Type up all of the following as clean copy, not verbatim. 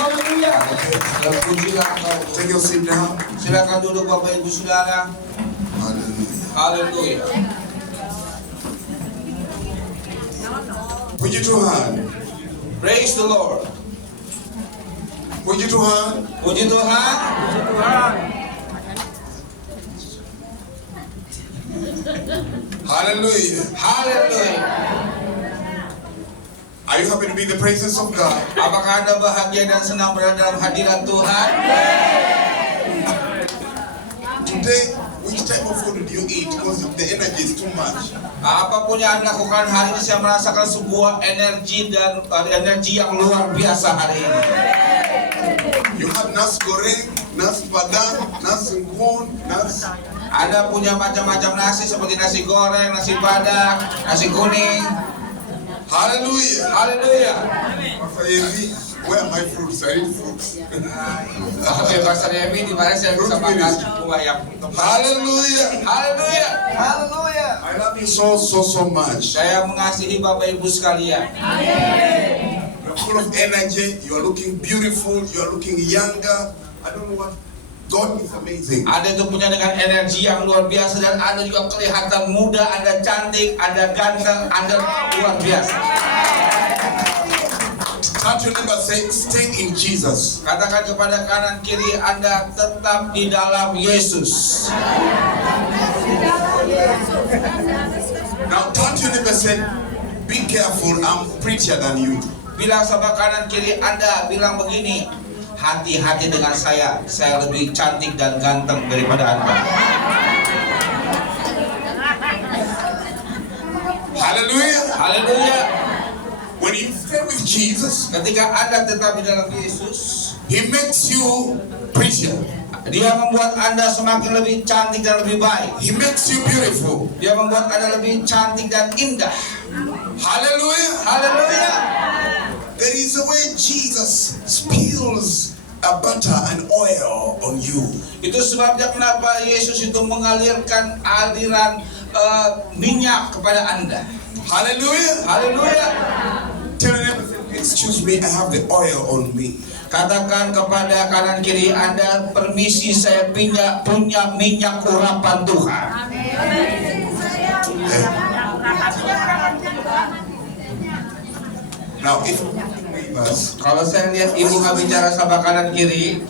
Haleluya. Take your seat down. Silakan duduk Bapak Ibu Saudara. Hallelujah. Haleluya. Puji Tuhan. Praise the Lord. Puji Tuhan. Puji Tuhan. Hallelujah. Haleluya. Are you happy to be in the presence of God? Apakah Anda bahagia dan senang berada dalam hadirat Tuhan? Today, which type of food do you eat? Because the energy is too much. Apapun yang Anda lakukan hari ini, saya merasakan sebuah energi dan energi yang luar biasa hari ini. You have nasi goreng, nasi padang, nasi singkong, nasi. Anda punya macam-macam nasi seperti nasi goreng, nasi padang, nasi kuning. Hallelujah. Haleluya. Pastor Evi, where are my fruits? I need fruits. Oke, Pastor Yemi, di mana saya bisa makan buah yang Hallelujah. Haleluya. Haleluya. I love you so much. Saya mengasihi Bapak Ibu sekalian. You're full of energy. You're looking beautiful. You're looking younger. I don't know what. God is amazing. Anda itu punya dengan energi yang luar biasa dan Anda juga kelihatan muda, Anda cantik, Anda ganteng, Anda luar biasa. Touch your neighbor, say, stay in Jesus. Katakan kepada kanan kiri Anda tetap di dalam Yesus. Now touch your neighbor, say, be careful, I'm prettier than you. Bilang sama kanan kiri Anda, bilang begini, hati-hati dengan saya lebih cantik dan ganteng daripada Anda. Hallelujah. Haleluya. When you stay with Jesus, Ketika Anda tetap di dalam Yesus, He makes you prettier. Dia membuat Anda semakin lebih cantik dan lebih baik. He makes you beautiful. Dia membuat Anda lebih cantik dan indah. Hallelujah. Haleluya. There is a way Jesus spills a butter and oil on you. Itu sebabnya kenapa Yesus itu mengalirkan aliran minyak kepada Anda. Hallelujah. Haleluya. Tell them, excuse me, I have the oil on me. Katakan kepada kanan kiri Anda, permisi saya punya minyak urapan Tuhan. Now, if neighbors, Kalau saya lihat ibu nggak bicara sama kanan kiri,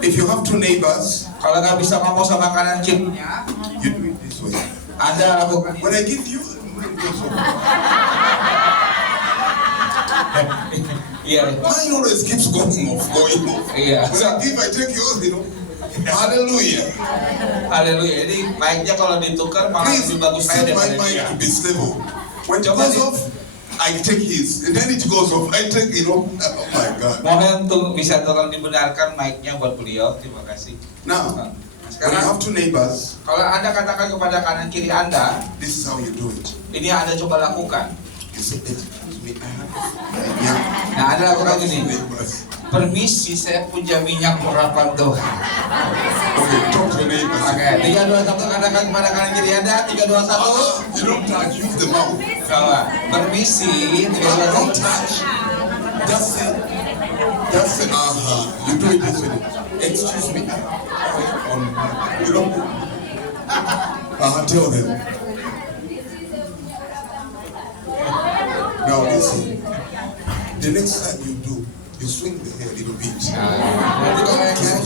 if you have two neighbors, kalau nggak bisa ngomong sama kanan kirinya, you do it this way. Anda lakukan. When I give you, mine goes over. Iya, Mine always keeps going off. iya. When I give, I take yours, Hallelujah. Haleluya. Jadi mic-nya kalau ditukar malah Please lebih bagus saya set my daripada mic dia. to be stable. When it Coba goes di- off, I take his. And then it goes off, I take, oh my God. Mohon bisa tolong dibenarkan mic-nya buat beliau. Terima kasih. Now, when you Sekarang have two neighbors, kalau Anda katakan kepada kanan kiri Anda, this is how you do it. ini yang Anda coba lakukan. You say, excuse me, I have yeah. Nah, Anda lakukan Two ini. neighbors. Permisi, saya punya minyak urapan Tuhan. Okay, talk to the neighbors. Oke, 3, 2, 1 katakan kepada kanan kiri Anda. 3, 2, 1. You don't touch, use the mouth. Coba. Permisi. 3, 2, Don't 1. touch. Just say, you do it this way. Excuse me. You don't, tell them. Now listen, the next time you do, you swing the hair a little bit.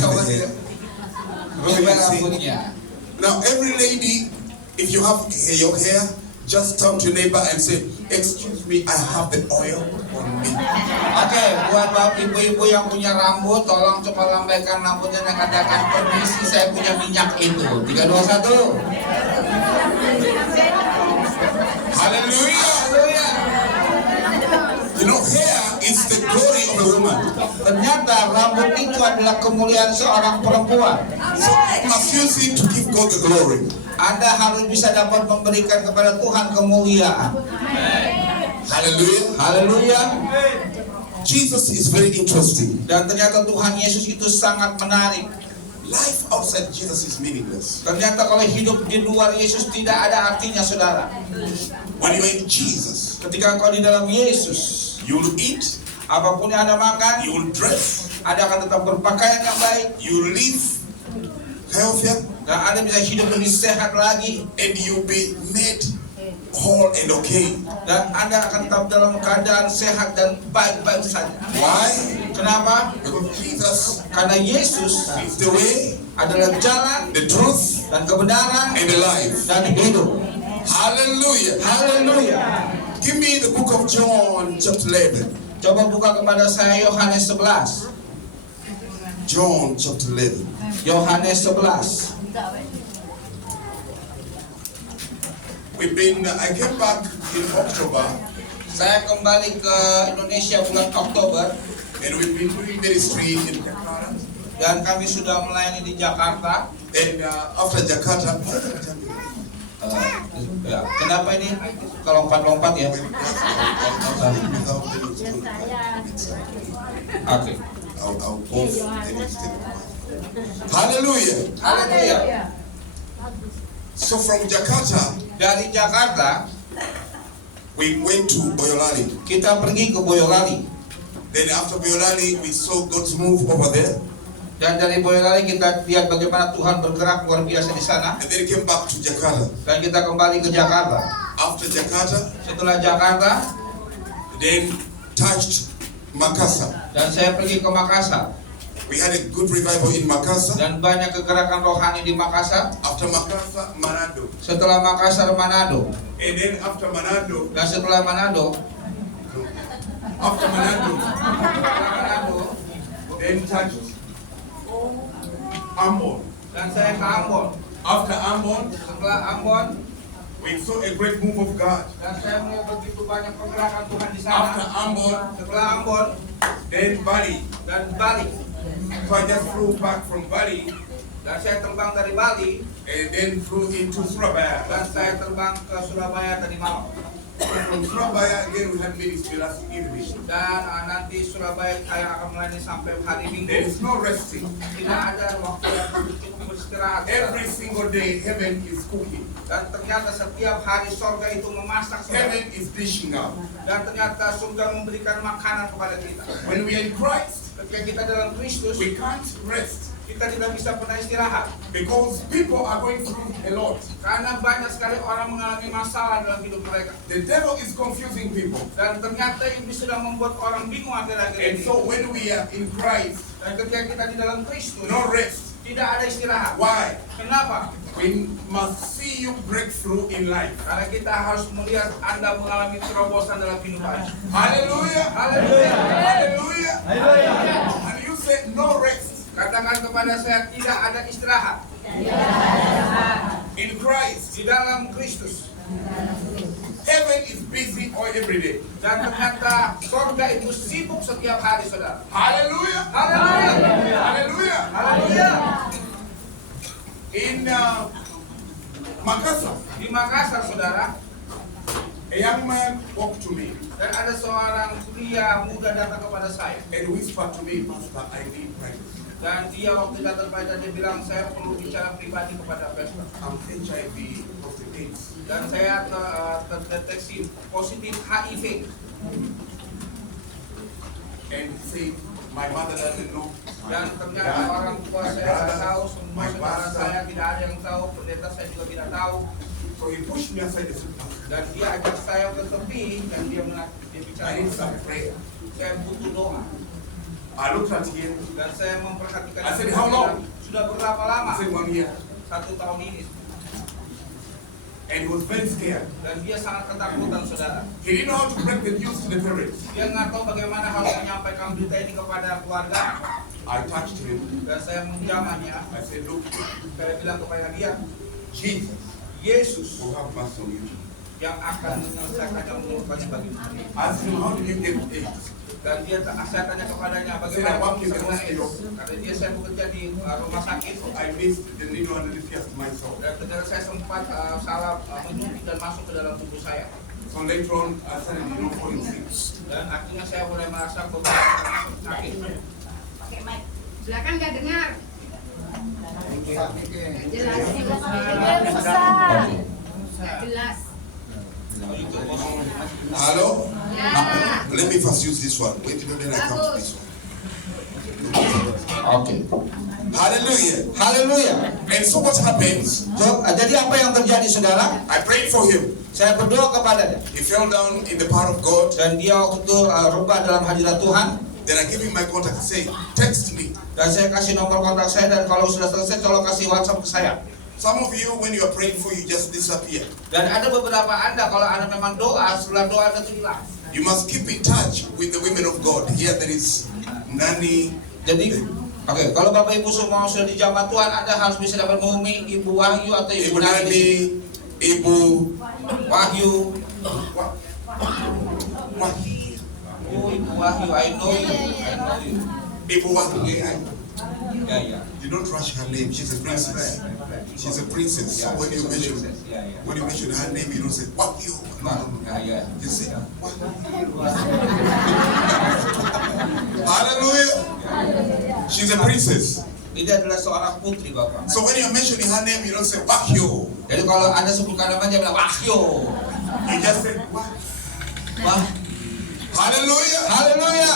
Coba rubah rambutnya. Now every lady, if you have your hair, just turn to your neighbor and say, excuse me, I have the oil on me. Oke, buat bapak ibu-ibu yang punya rambut, tolong coba lambaikan rambutnya dan katakan permisi, saya punya minyak itu. 3, 2, 1. Hallelujah. Haleluya. You know, hair is the glory of a woman. Ternyata rambut itu adalah kemuliaan seorang perempuan. So you must use it to give God the glory. Anda harus bisa dapat memberikan kepada Tuhan kemuliaan. Hallelujah. Haleluya. Jesus is very interesting. Dan ternyata Tuhan Yesus itu sangat menarik. Life outside Jesus is meaningless. Ternyata kalau hidup di luar Yesus tidak ada artinya, saudara. When you're in Jesus, Ketika engkau di dalam Yesus, You'll eat. Apapun yang Anda makan, You'll dress. Anda akan tetap berpakaian yang baik. You'll live healthier. Dan Anda bisa hidup lebih sehat lagi. And you'll be made whole and okay. Dan Anda akan tetap dalam keadaan sehat dan baik-baik saja. Why? Kenapa? Because Jesus Karena Yesus is the way, adalah jalan the truth, dan kebenaran and the life. dan hidup. Hallelujah. Haleluya. Give me the book of John, chapter 11. Coba buka kepada saya Yohanes 11. John, chapter 11. Yohanes 11. I came back in October, Saya kembali ke Indonesia bulan Oktober and we've been doing ministry in Jakarta. dan kami sudah melayani di Jakarta. And after Jakarta, Ya, kenapa ini kalau lompat-lompat ya? Oke. I'll go Hallelujah. Haleluya. So from Jakarta, Dari Jakarta we went to Boyolali. kita pergi ke Boyolali. Then after Boyolali, we saw God's move over there. Dan dari Boyolali kita lihat bagaimana Tuhan bergerak luar biasa di sana. And then came back to Jakarta. Dan kita kembali ke Jakarta. After Jakarta, Setelah Jakarta, then touched Makassar. dan saya pergi ke Makassar. We had a good revival in Makassar. Dan banyak kegerakan rohani di Makassar. After Makassar, Manado. Setelah Makassar, Manado. And then after Manado, Dan setelah Manado, after Manado, Manado, then touched Ambon. dan saya ke Ambon. After Ambon, Setelah Ambon, we saw a great move of God. dan saya melihat begitu banyak pergerakan Tuhan di After sana. Ambon, Setelah Ambon then Bali. dan Bali, So I just flew back from Bali dan saya terbang dari Bali and then flew into Surabaya. dan saya terbang ke Surabaya tadi malam. From Surabaya, again we had ministry last evening. Dan nanti Surabaya saya akan melayani sampai hari There Minggu. is no resting. Tidak ada waktu yang cukup beristirahat. Every single day, heaven is cooking. Dan ternyata setiap hari surga itu memasak saudara. Heaven is dishing out. Dan ternyata surga memberikan makanan kepada kita. When we are in Christ, Ketika kita dalam Kristus, we can't rest kita tidak bisa pernah istirahat. because people are going through a lot. Karena banyak sekali orang mengalami masalah dalam hidup mereka. The devil is confusing people. Dan ternyata iblis sudah membuat orang bingung akhir-akhir And ini. so when we are in Christ, Dan ketika kita di dalam Kristus, no rest. tidak ada istirahat. Why? Kenapa? We must see you breakthrough in life. Karena kita harus melihat Anda mengalami terobosan dalam kehidupan. Hallelujah. Haleluya. Hallelujah. And you say no rest. Katakan kepada saya, tidak ada istirahat In Christ, di dalam Kristus. heaven is busy all every day. Dan ternyata surga itu sibuk setiap hari, saudara. Hallelujah. Haleluya. Hallelujah. Haleluya. In Makassar, Di Makassar, saudara, a young man walked to me dan ada seorang pria muda datang kepada saya. and whispered to me, Pastor, I need prayer. Dan dia waktu datang kepada dia bilang, saya perlu bicara pribadi kepada pastor. I'm HIV positive AIDS. Dan saya terdeteksi positif HIV. And he said, my mother doesn't know. Dan ternyata orang tua saya tidak tahu, semua saudara saya tidak ada yang tahu, pendeta saya juga tidak tahu. So he pushed me aside and said, Pastor, Dan dia ajak saya ke tepi dan dia bicara, I need some prayer. saya butuh doa. I looked at him. Dan saya memperhatikan. I said, how long? Sudah berapa lama? He said, 1 year. 1 tahun ini. And he was very scared. Dan dia sangat ketakutan, saudara. He didn't know how to break the news to the parents. Dia nggak tahu bagaimana harus menyampaikan berita ini kepada keluarga. I touched him. Dan saya menjamahnya. I said, look, Saya bilang kepada dia, Jesus Yesus will have mercy on you. yang akan menyelesaikan yang melupakannya bagi kita. Ask him, how did you get AIDS? Dan dia saya tanya kepadanya, bagaimana kamu bisa kena AIDS? Karena dia saya bekerja di rumah sakit. I missed the needle and the pierced my soul. Dan ternyata saya sempat salah menyuntik dan masuk ke dalam tubuh saya. So later on, I started falling sick. Dan akhirnya saya mulai merasa beberapa sakit. Silakan nggak dengar. Jelas. Nggak jelas. Hello? Ya. Let me first use this one. Wait till then I come to this one. Oke. Hallelujah. Haleluya. And so what happens? So, jadi apa yang terjadi saudara? I prayed for him. Saya berdoa kepadanya. He fell down in the power of God. Dan dia waktu itu rebah dalam hadirat Tuhan. Then I give him my contact and say, text me. Dan saya kasih nomor kontak saya, dan kalau sudah selesai tolong kasih WhatsApp ke saya. Some of you, when you are praying for, you just disappear. Dan ada beberapa Anda, kalau Anda memang doa, setelah doa Anda itu hilang. You must keep in touch with the women of God. Here there is Nani. Jadi, oke, kalau Bapak Ibu semua sudah di jamaah Tuhan, Anda harus bisa dapat menghubungi Ibu Wahyu atau Ibu Ibu Nani. Nani, Ibu Wahyu. Wahyu, Oh, Ibu Wahyu, I know you. I know you. Ibu Wahyu. Ya, ya. You don't rush her name. She's a princess. She's a princess. So when you mention her name, you don't say Wahyu. Ya, ya. You say Hallelujah. She's a princess. Dia adalah seorang putri, Bapak. So when you're mentioning her name, you don't say Wahyu. Jadi kalau Anda sebutkan namanya, bilang Wahyu. You just say Wah. Wah, Hallelujah. haleluya.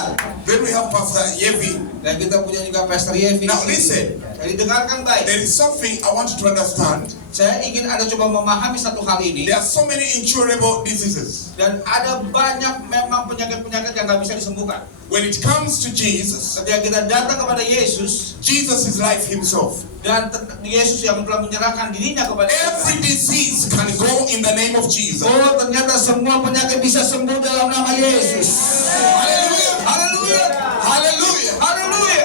Then we have Pastor Yevi. Dan kita punya juga Pastor Yevi. Now listen. Jadi dengarkan baik. There is something I want you to understand. Saya ingin Anda coba memahami satu hal ini. There are so many incurable diseases. Dan ada banyak memang penyakit-penyakit yang nggak bisa disembuhkan. When it comes to Jesus, Ketika kita datang kepada Yesus, Jesus is life himself. dan Yesus yang telah menyerahkan dirinya kepada kita. Every disease can go in the name of Jesus. Oh, ternyata semua penyakit bisa sembuh dalam nama Yesus. Hallelujah. Haleluya. Hallelujah. Haleluya.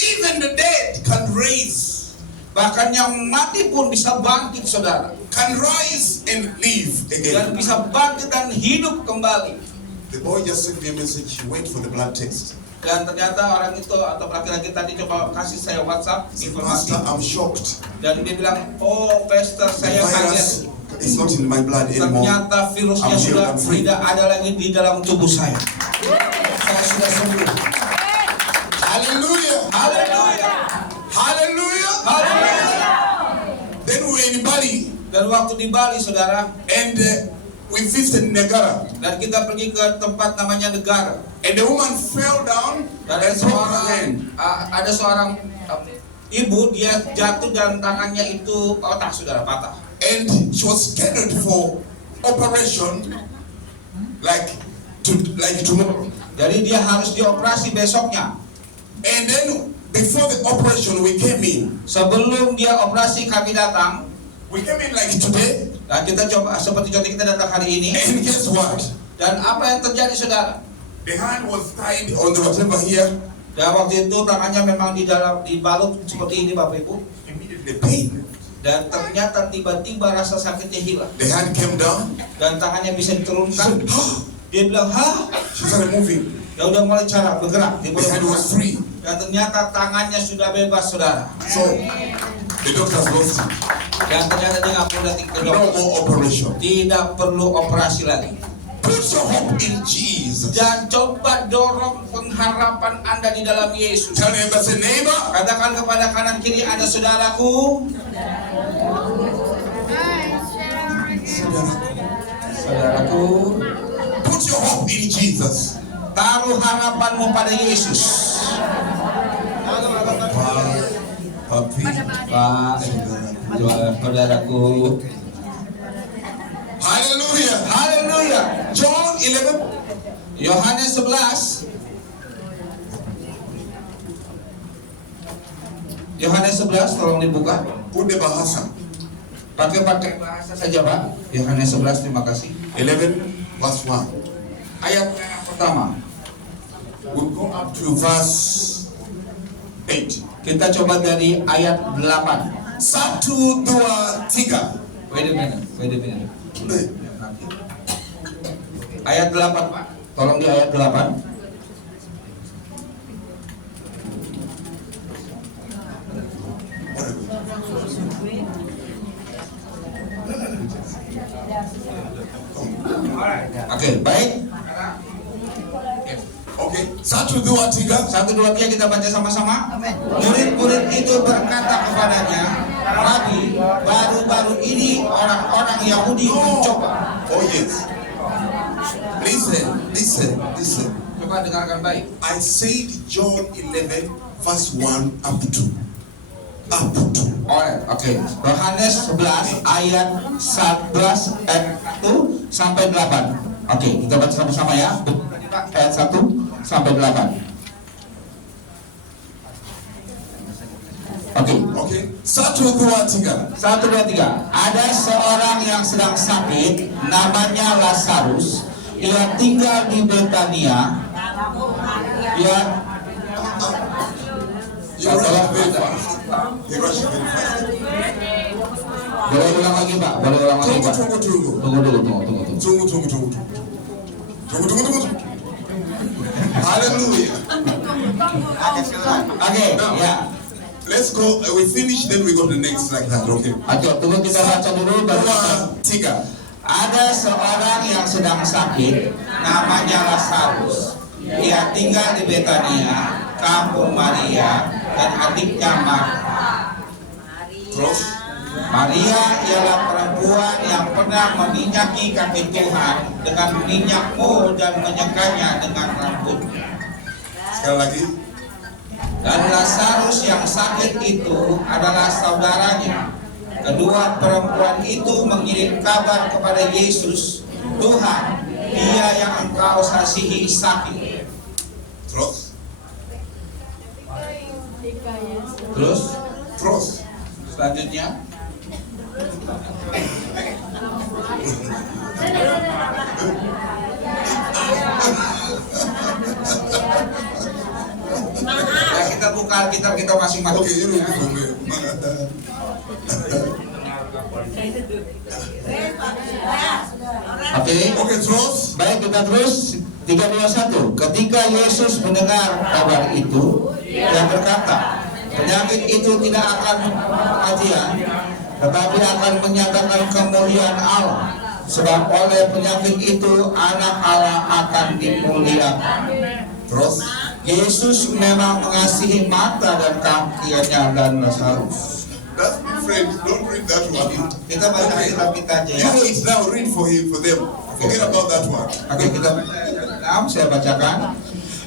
Even the dead can raise, Bahkan yang mati pun bisa bangkit, saudara. can rise and live Dan again. bisa bangkit dan hidup kembali. The boy just sent me a message. He went for the blood test. Dan ternyata orang itu atau laki-laki tadi coba kasih saya WhatsApp He said, informasi. Pastor, I'm shocked. Dan dia bilang, oh Pastor, The saya virus kaget. is not in my blood anymore. Ternyata virusnya I'm healed, sudah I'm free. tidak ada lagi di dalam tubuh saya. Saya sudah sembuh. Hallelujah. Haleluya. Hallelujah. Haleluya. Then we were in Bali Dan waktu di Bali, saudara, and we visited Negara. dan kita pergi ke tempat namanya Negara. And the woman fell down Dan and broke her hand. ada seorang ibu, dia jatuh dan tangannya itu patah, saudara, patah. And she was scheduled for operation like tomorrow. Jadi dia harus dioperasi besoknya. And then before the operation we came in. Sebelum dia operasi kami datang. We came in like today. Dan kita coba seperti contoh kita datang hari ini. And guess what? Dan apa yang terjadi, saudara? The hand was tied on the whatever here. Dan waktu itu tangannya memang dibalut seperti ini, Bapak Ibu. Immediately pain. Dan ternyata tiba-tiba rasa sakitnya hilang. The hand came down. Dan tangannya bisa She diturunkan. said, "Ah." Dia bilang, hah? She started moving. Ya udah mulai cara bergerak. Dia The mulai hand bergerak. was free. Dan ternyata tangannya sudah bebas, saudara. So the doctors lost it. Dan ternyata dia nggak perlu datang ke No dokter. more operation. Tidak perlu operasi lagi. Put your hope in Jesus. Dan coba dorong pengharapan Anda di dalam Yesus. Tell your neighbor, say, neighbor, Katakan kepada kanan kiri Anda, saudaraku. Saudaraku, put your hope in Jesus. taruh harapanmu pada Yesus. Happy. Pak, saudaraku. Hallelujah. Haleluya. John 11. Yohanes 11. Yohanes 11, tolong dibuka. Put the bahasa. Pakai bahasa saja, Pak. Yohanes 11, terima kasih. 11 verse 1. Ayat yang pertama. We'll go up to verse 8. Kita coba dari ayat 8. 1, 2, 3. Wait a minute. Ayat 8, Pak. Tolong di ayat 8. Oke, baik. Oke, 1, 2, 3. 1, 2, 3 kita baca sama-sama. Murid-murid itu berkata kepadanya, Rabi, baru-baru ini orang-orang Yahudi mencoba. Oh yes. Listen. Coba dengarkan baik. I said John 11 verse 1 up to 2. Oke. Yohanes 11 ayat 11 sampai 8. Oke, kita baca sama-sama ya. Ayat 1 sampai 8. Oke. 1, 2, 3. 1, 2, 3. Ada seorang yang sedang sakit, namanya Lazarus. Ia tinggal di Betania. Ia You rush very fast. You rush very fast. boleh ulang lagi Pak, boleh ulang lagi Pak. Tunggu. Hallelujah. Oke, ya. Let's go. We finish, then we go to the next like that. Okay. Oke, tunggu kita baca dulu baru. 2, 3. Ada seorang yang sedang sakit, namanya Lazarus. Ia tinggal di Betania, kampung Maria dan adiknya Marta. Terus. Maria ialah perempuan yang pernah meminyaki kaki Tuhan dengan minyak mur dan menyekanya dengan rambutnya. Sekali lagi. Dan Lazarus yang sakit itu adalah saudaranya. Kedua perempuan itu mengirim kabar kepada Yesus, Tuhan, dia yang engkau kasihi sakit. Terus selanjutnya. Ya, kita buka Alkitab kita masing-masing. Okay, you Oke, terus. Baik, kita terus 3, 2, 1. Ketika Yesus mendengar kabar itu, dia berkata, penyakit itu tidak akan kematian, tetapi akan menyatakan kemuliaan Allah. Sebab oleh penyakit itu anak Allah akan dimuliakan. Terus. Yesus memang mengasihi Marta dan kakinya dan Lazarus. That's my friend. Don't read that one. Kita baca Alkitab kita aja ya. You know it now. Read for them. Forget about that one. Oke, kita saya bacakan.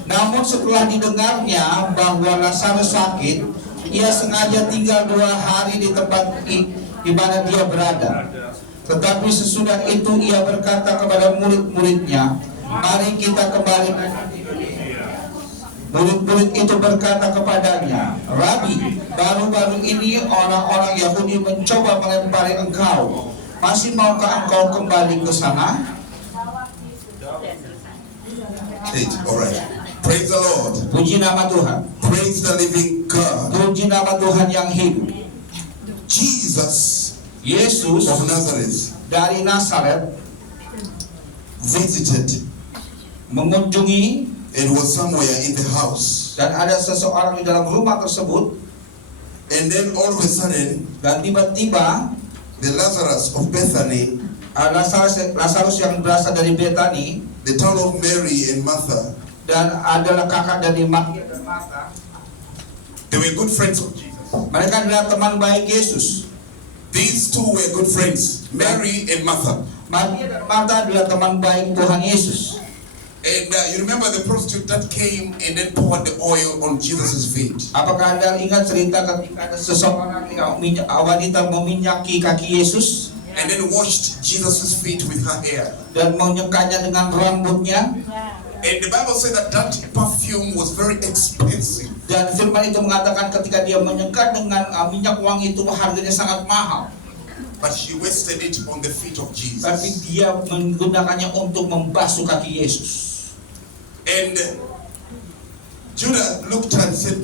Namun setelah didengarnya bahwa Lazarus sakit, ia sengaja tinggal 2 hari di tempat di mana dia berada. Tetapi sesudah itu ia berkata kepada murid-muridnya, mari kita kembali. Murid-murid itu berkata kepadanya, Rabi, baru-baru ini orang-orang Yahudi mencoba melempari engkau. Masih maukah engkau kembali ke sana? 8. Alright. Praise the Lord. Puji nama Tuhan. Praise the living God. Puji nama Tuhan yang hidup. Jesus Yesus of Nazareth dari Nazaret visited mengunjungi, and was somewhere in the house. dan ada seseorang di dalam rumah tersebut, And then all of a sudden, dan tiba-tiba the Lazarus of Bethany, Lazarus yang berasal dari Betani, the town of Mary and Martha, dan adalah kakak dari Maria dan Marta. they were good friends of Jesus. Mereka adalah teman baik Yesus. These two were good friends, Mary and Martha. Maria dan Marta adalah teman baik Tuhan Yesus. And you remember the prostitute that came and then poured the oil on Jesus' feet. Apakah Anda ingat cerita ketika ada seseorang wanita meminyaki kaki Yesus And then washed Jesus' feet with her hair. dan menyekanya dengan rambutnya? And the Bible said that that perfume was very expensive. Dan firman itu mengatakan ketika dia menyeka dengan minyak wangi itu harganya sangat mahal. But she wasted it on the feet of Tapi Jesus. dia menggunakannya untuk membasuh kaki Yesus. And Judah looked and said,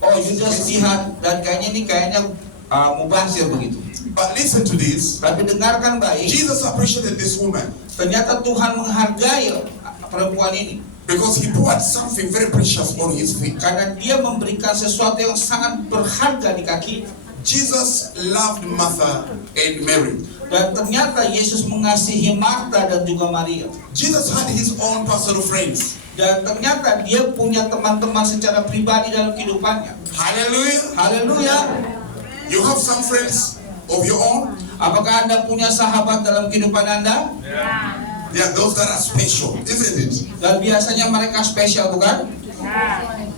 Oh, Yudas lihat dan kayaknya mubazir begitu. but listen to this. Tapi dengarkan baik, Jesus appreciated this woman ternyata Tuhan menghargai perempuan ini because he poured something very precious on his feet. karena dia memberikan sesuatu yang sangat berharga di kaki. Jesus loved Martha and Mary. Dan ternyata Yesus mengasihi Marta dan juga Maria. Jesus had his own personal friends. Dan ternyata dia punya teman-teman secara pribadi dalam kehidupannya. Hallelujah. Haleluya. You have some friends of your own. Apakah Anda punya sahabat dalam kehidupan Anda? Yeah, those that are special, isn't it? Dan biasanya mereka spesial, bukan?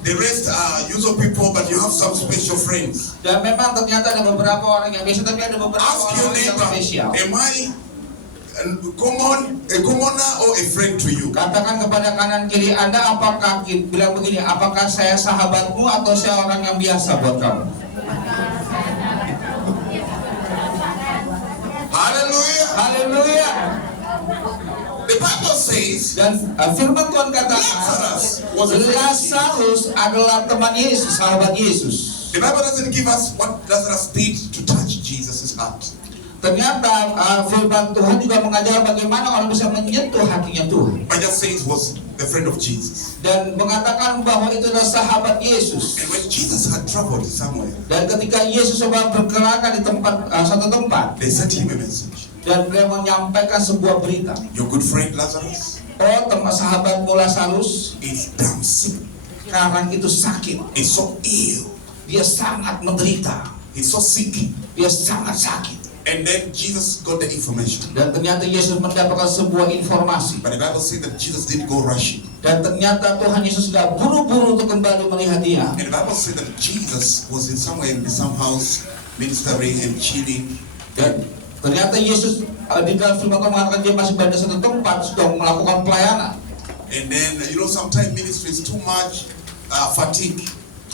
The rest are usual people, but you have some special friends. Dan memang ternyata ada beberapa orang yang biasa, tapi ada beberapa Ask your orang yang neighbor, spesial. am I a commoner or a friend to you? Katakan kepada kanan kiri Anda, apakah bilang begini, apakah saya sahabatmu atau saya orang yang biasa buat kamu? Hallelujah. Haleluya. The Bible says Dan firman Tuhan katakan, Lazarus was a friend of Jesus. Lazarus adalah teman Yesus, sahabat Yesus. The Bible doesn't give us what Lazarus did to touch Jesus' heart. Ternyata firman Tuhan juga mengajar bagaimana orang bisa menyentuh hatinya Tuhan. But just says was the friend of Jesus. Dan mengatakan bahwa itu adalah sahabat Yesus. And when Jesus had traveled somewhere, Dan ketika Yesus sedang berkelana di satu tempat, they sent him a message. dan beliau menyampaikan sebuah berita. Your good friend Lazarus Oh, teman sahabatmu Lazarus is damn sick. sekarang itu sakit. He's so ill. Dia sangat menderita. He's so sick. Dia sangat sakit. And then Jesus got the information. Dan ternyata Yesus mendapatkan sebuah informasi. But the Bible says that Jesus didn't go rushing. Dan ternyata Tuhan Yesus sudah buru-buru untuk kembali melihat dia. And the Bible says that Jesus was in somewhere in some house ministering and chilling. Dan ternyata Yesus di dalam firman Tuhan mengatakan dia masih berada di satu tempat sedang melakukan pelayanan. And then sometimes ministry is too much fatigue.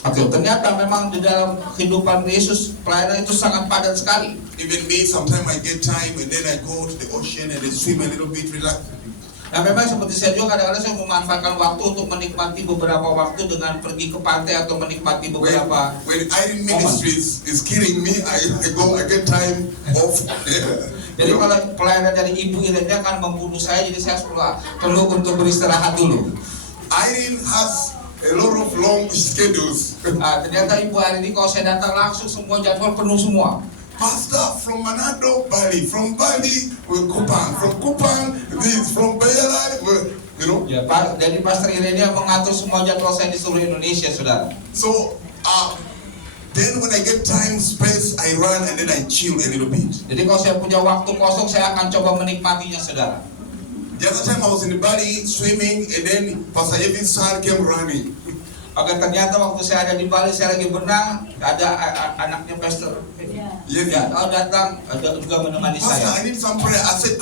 Oke, ternyata memang di dalam kehidupan Yesus pelayanan itu sangat padat sekali. Even me, sometimes I get time and then I go to the ocean and then swim a little bit, relax. Nah, memang seperti saya juga kadang-kadang saya memanfaatkan waktu untuk menikmati beberapa waktu dengan pergi ke pantai atau menikmati beberapa. When Irene Ministries is killing me, I get time off. Jadi kalau pelayanan dari Ibu Irene akan membunuh saya, jadi saya perlu untuk beristirahat dulu. Irene has a lot of long schedules. Ternyata Ibu hari ini kalau saya datang langsung semua jadwal penuh semua. Pastor from Manado, Bali. From Bali, Kupang. From Kupang, this. From Bayala, Ya, Pak. Jadi Pastor Irene yang mengatur semua jadwal saya di seluruh Indonesia, saudara. So, then when I get time, space, I run and then I chill a little bit. Jadi kalau saya punya waktu kosong, saya akan coba menikmatinya, saudara. The other time I was in Bali swimming and then Pastor Evan's son came running. Oke, ternyata waktu saya ada di Bali, saya lagi berenang, ada anaknya Pastor. Ya, datang, juga menemani Pastor, saya. I need some prayer. I said,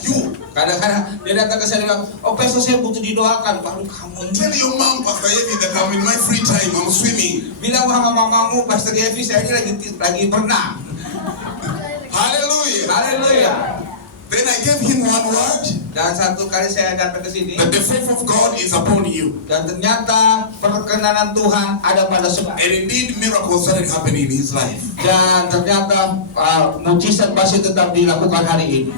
you. Kadang-kadang dia datang ke saya dan bilang, oh Pastor saya butuh didoakan. Baru kamu Tell your mom, Pastor Evan, that I'm in my free time. I'm swimming. bilang sama mamamu, Pastor Evi, saya ini lagi berenang. Hallelujah. Haleluya. Then I gave him one word. Dan satu kali saya datang ke sini, That the faith of God is upon you. dan ternyata perkenanan Tuhan ada pada semua. And indeed, miracles started happening in his life. Dan ternyata mujizat masih tetap dilakukan hari ini.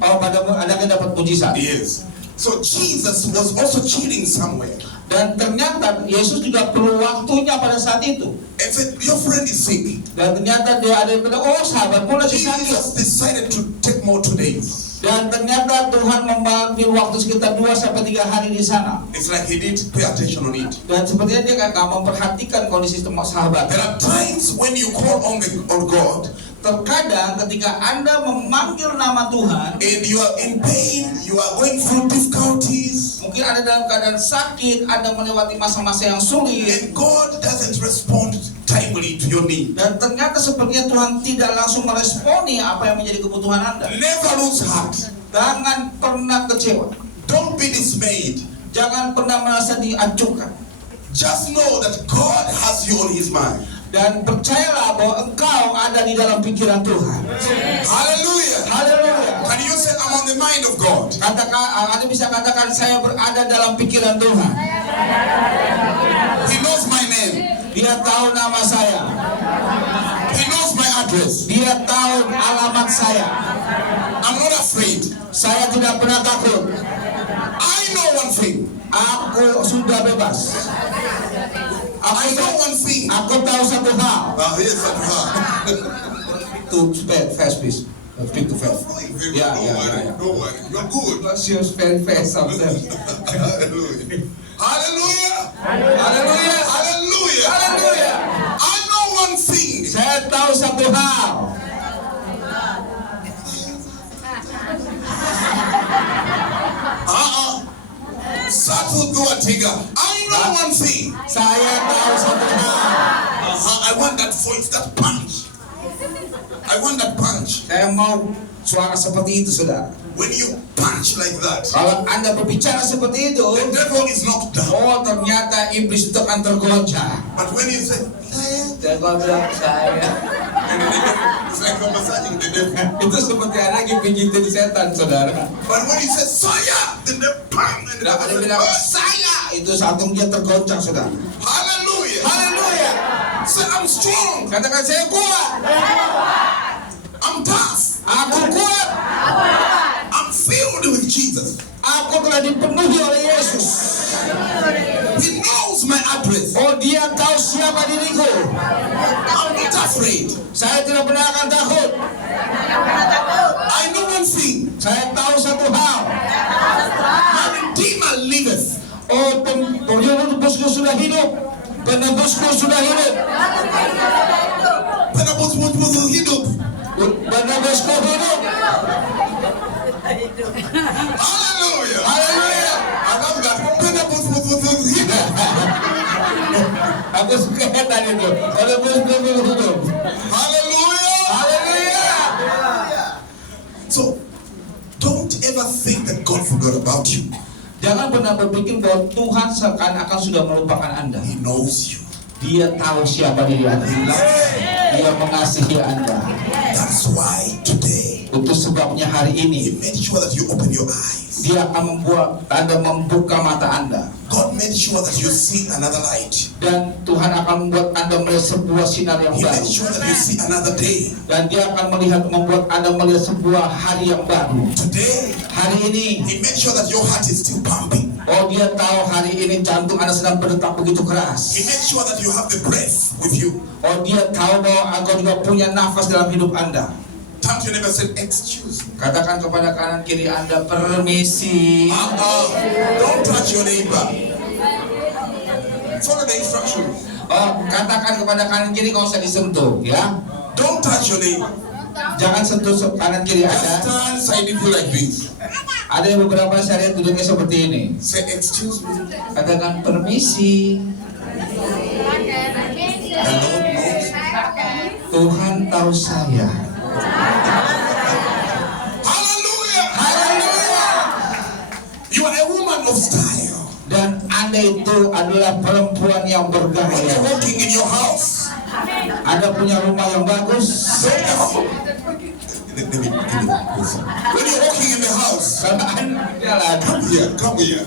Oh, pada anaknya dapat mujizat. Yes. So Jesus was also chilling somewhere. Dan ternyata Yesus juga perlu waktunya pada saat itu. And said, your friend is sick. Dan ternyata dia ada yang bilang, oh sahabatmu lagi sakit. Jesus decided to take more 2 days. Dan ternyata Tuhan mengambil waktu sekitar 2-3 hari di sana. It's like he didn't pay attention on it. Dan sepertinya dia nggak memperhatikan kondisi sahabat. There are times when you call on God Terkadang ketika Anda memanggil nama Tuhan, and you are in pain, you are going through difficulties, mungkin Anda dalam keadaan sakit, Anda melewati masa-masa yang sulit, and God doesn't respond timely to your need. dan ternyata sepertinya Tuhan tidak langsung meresponi apa yang menjadi kebutuhan Anda. Never lose heart. Jangan pernah kecewa. Don't be dismayed. Jangan pernah merasa diacuhkan. Just know that God has you on his mind. Dan percayalah bahwa engkau ada di dalam pikiran Tuhan. Hallelujah. Haleluya. Can you say, I'm on the mind of God? Katakan, Anda bisa katakan saya berada dalam pikiran Tuhan. He knows my name. Dia tahu nama saya. He knows my address. Dia tahu alamat saya. I'm not afraid. Saya tidak pernah takut. I know one thing. Aku sudah bebas. I know one thing. Aku tahu satu hal. Yes, To speak fast, please. Speak to fast. Yeah. Don't worry. You're good. Because you're very fast sometimes. Hallelujah. Hallelujah. Hallelujah. Hallelujah. Hallelujah. I know one thing. Saya tahu satu hal. Satu dua tiga. I know one thing. Saya tahu satu hal. I want that voice, that punch. I want that punch. Saya mau suara seperti itu, saudara. When you punch like that, Kalau Anda berbicara seperti itu, the devil is knocked down. oh ternyata iblis itu akan tergoncang. But when you say, Dan kalau bilang saya, it's like you're massaging the devil. itu seperti anak yang pijitin setan, saudara. But when you say, saya, then the bang, and the Dan kalau devil bilang says, saya, itu satu dia tergoncang, saudara. hallelujah. Haleluya. Say, I'm strong. Katakan saya kuat. I'm tough. Aku kuat. I'm filled with Jesus. Aku telah dipenuhi oleh Yesus. He knows my address. Oh, dia tahu siapa diriku. I'm not afraid. Saya tidak pernah akan takut. I know one thing. Saya tahu satu hal. My Redeemer liveth. Oh, penebusku sudah hidup. Penebusku sudah hidup. Penebus hidup. Penebusku hidup. Hallelujah. Haleluya. I love that. Penebus hidup. Aku suka tadi itu. Penebusku hidup. Hallelujah. Haleluya. So, don't ever think that God forgot about you. Jangan pernah berpikir bahwa Tuhan seakan-akan sudah melupakan Anda. He knows you. Dia tahu siapa diri Anda. Dia mengasihi Anda. That's why today, Itu sebabnya hari He ini made sure that you open your eyes. Dia akan membuat Anda membuka mata Anda. God made sure that you see another light. Dan Tuhan akan membuat Anda melihat sebuah sinar yang He made baru. sure that you see another day. Dan Dia akan membuat Anda melihat sebuah hari yang baru. Today, Hari ini, He made sure that your heart is still pumping. oh Dia tahu hari ini jantung Anda sedang berdetak begitu keras. He made sure that you have the breath with you. Oh Dia tahu bahwa Engkau juga punya nafas dalam hidup Anda. Turn to your neighbor and say, excuse me. Katakan kepada kanan kiri Anda, permisi. Don't touch your neighbor. Follow the instructions. Oh, katakan kepada kanan kiri, nggak usah disentuh, ya. Don't touch your neighbor. Jangan sentuh kanan kiri Just Anda. stand side if you like this. Ada yang beberapa syariat duduknya seperti ini. Say, excuse me. Katakan permisi. The Lord knows. Tuhan tahu saya. Hallelujah. Haleluya. You are a woman of style. Dan Anda itu adalah perempuan yang When you're bergaya. walking in your house, Anda punya rumah yang bagus. Let me listen. When you're walking in the house, Karena Anda jalan. come here.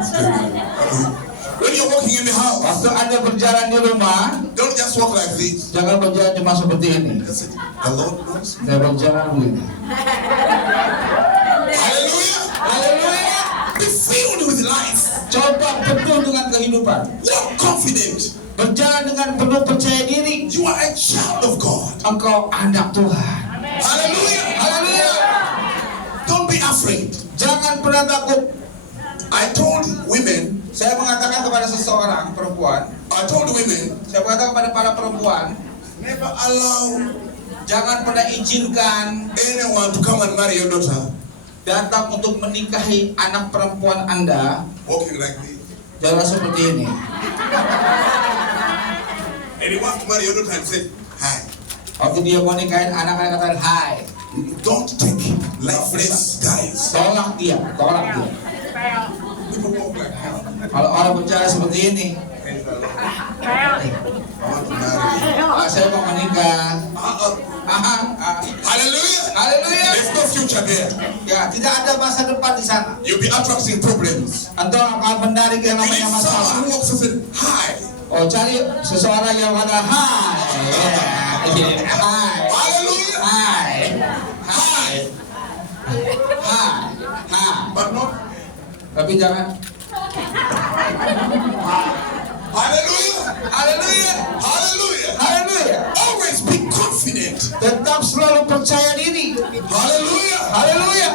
Stay there. When you're walking in the house, Waktu Anda berjalan di rumah, don't just walk like this. jangan berjalan cuma seperti ini. That's it. The Lord knows. Saya berjalan begini. Hallelujah. Haleluya. Be filled with life. Coba penuh dengan kehidupan. Walk confident. Berjalan dengan penuh percaya diri. You are a child of God. Engkau anak Tuhan. Hallelujah. Haleluya. Don't be afraid. Jangan pernah takut. I told women, Saya mengatakan kepada seseorang perempuan, saya mengatakan kepada para perempuan, never allow jangan pernah izinkan anyone to come and marry your daughter datang untuk menikahi anak perempuan Anda walking like this. jangan seperti ini. And he wants to marry your daughter and say, hi. Waktu dia mau nikahin anak-anak katakan hai. Don't take lifeless guys. Tolak dia. People walk like that. Kalau orang bicara seperti ini, I want to marry. saya mau menikah. Hallelujah. Haleluya. There's no future there. Ya, tidak ada masa depan di sana. You'll be attracting problems. Atau akan menarik yang You namanya need someone masalah. who walks and says, hi. Oh, cari seseorang yang ada hai. Hai. Hallelujah. Hai. Hai. Hai. Hai. But not. Tapi jangan. Hallelujah. Haleluya. Hallelujah. Haleluya. Always be confident. Tetap selalu percaya diri. Hallelujah. Haleluya.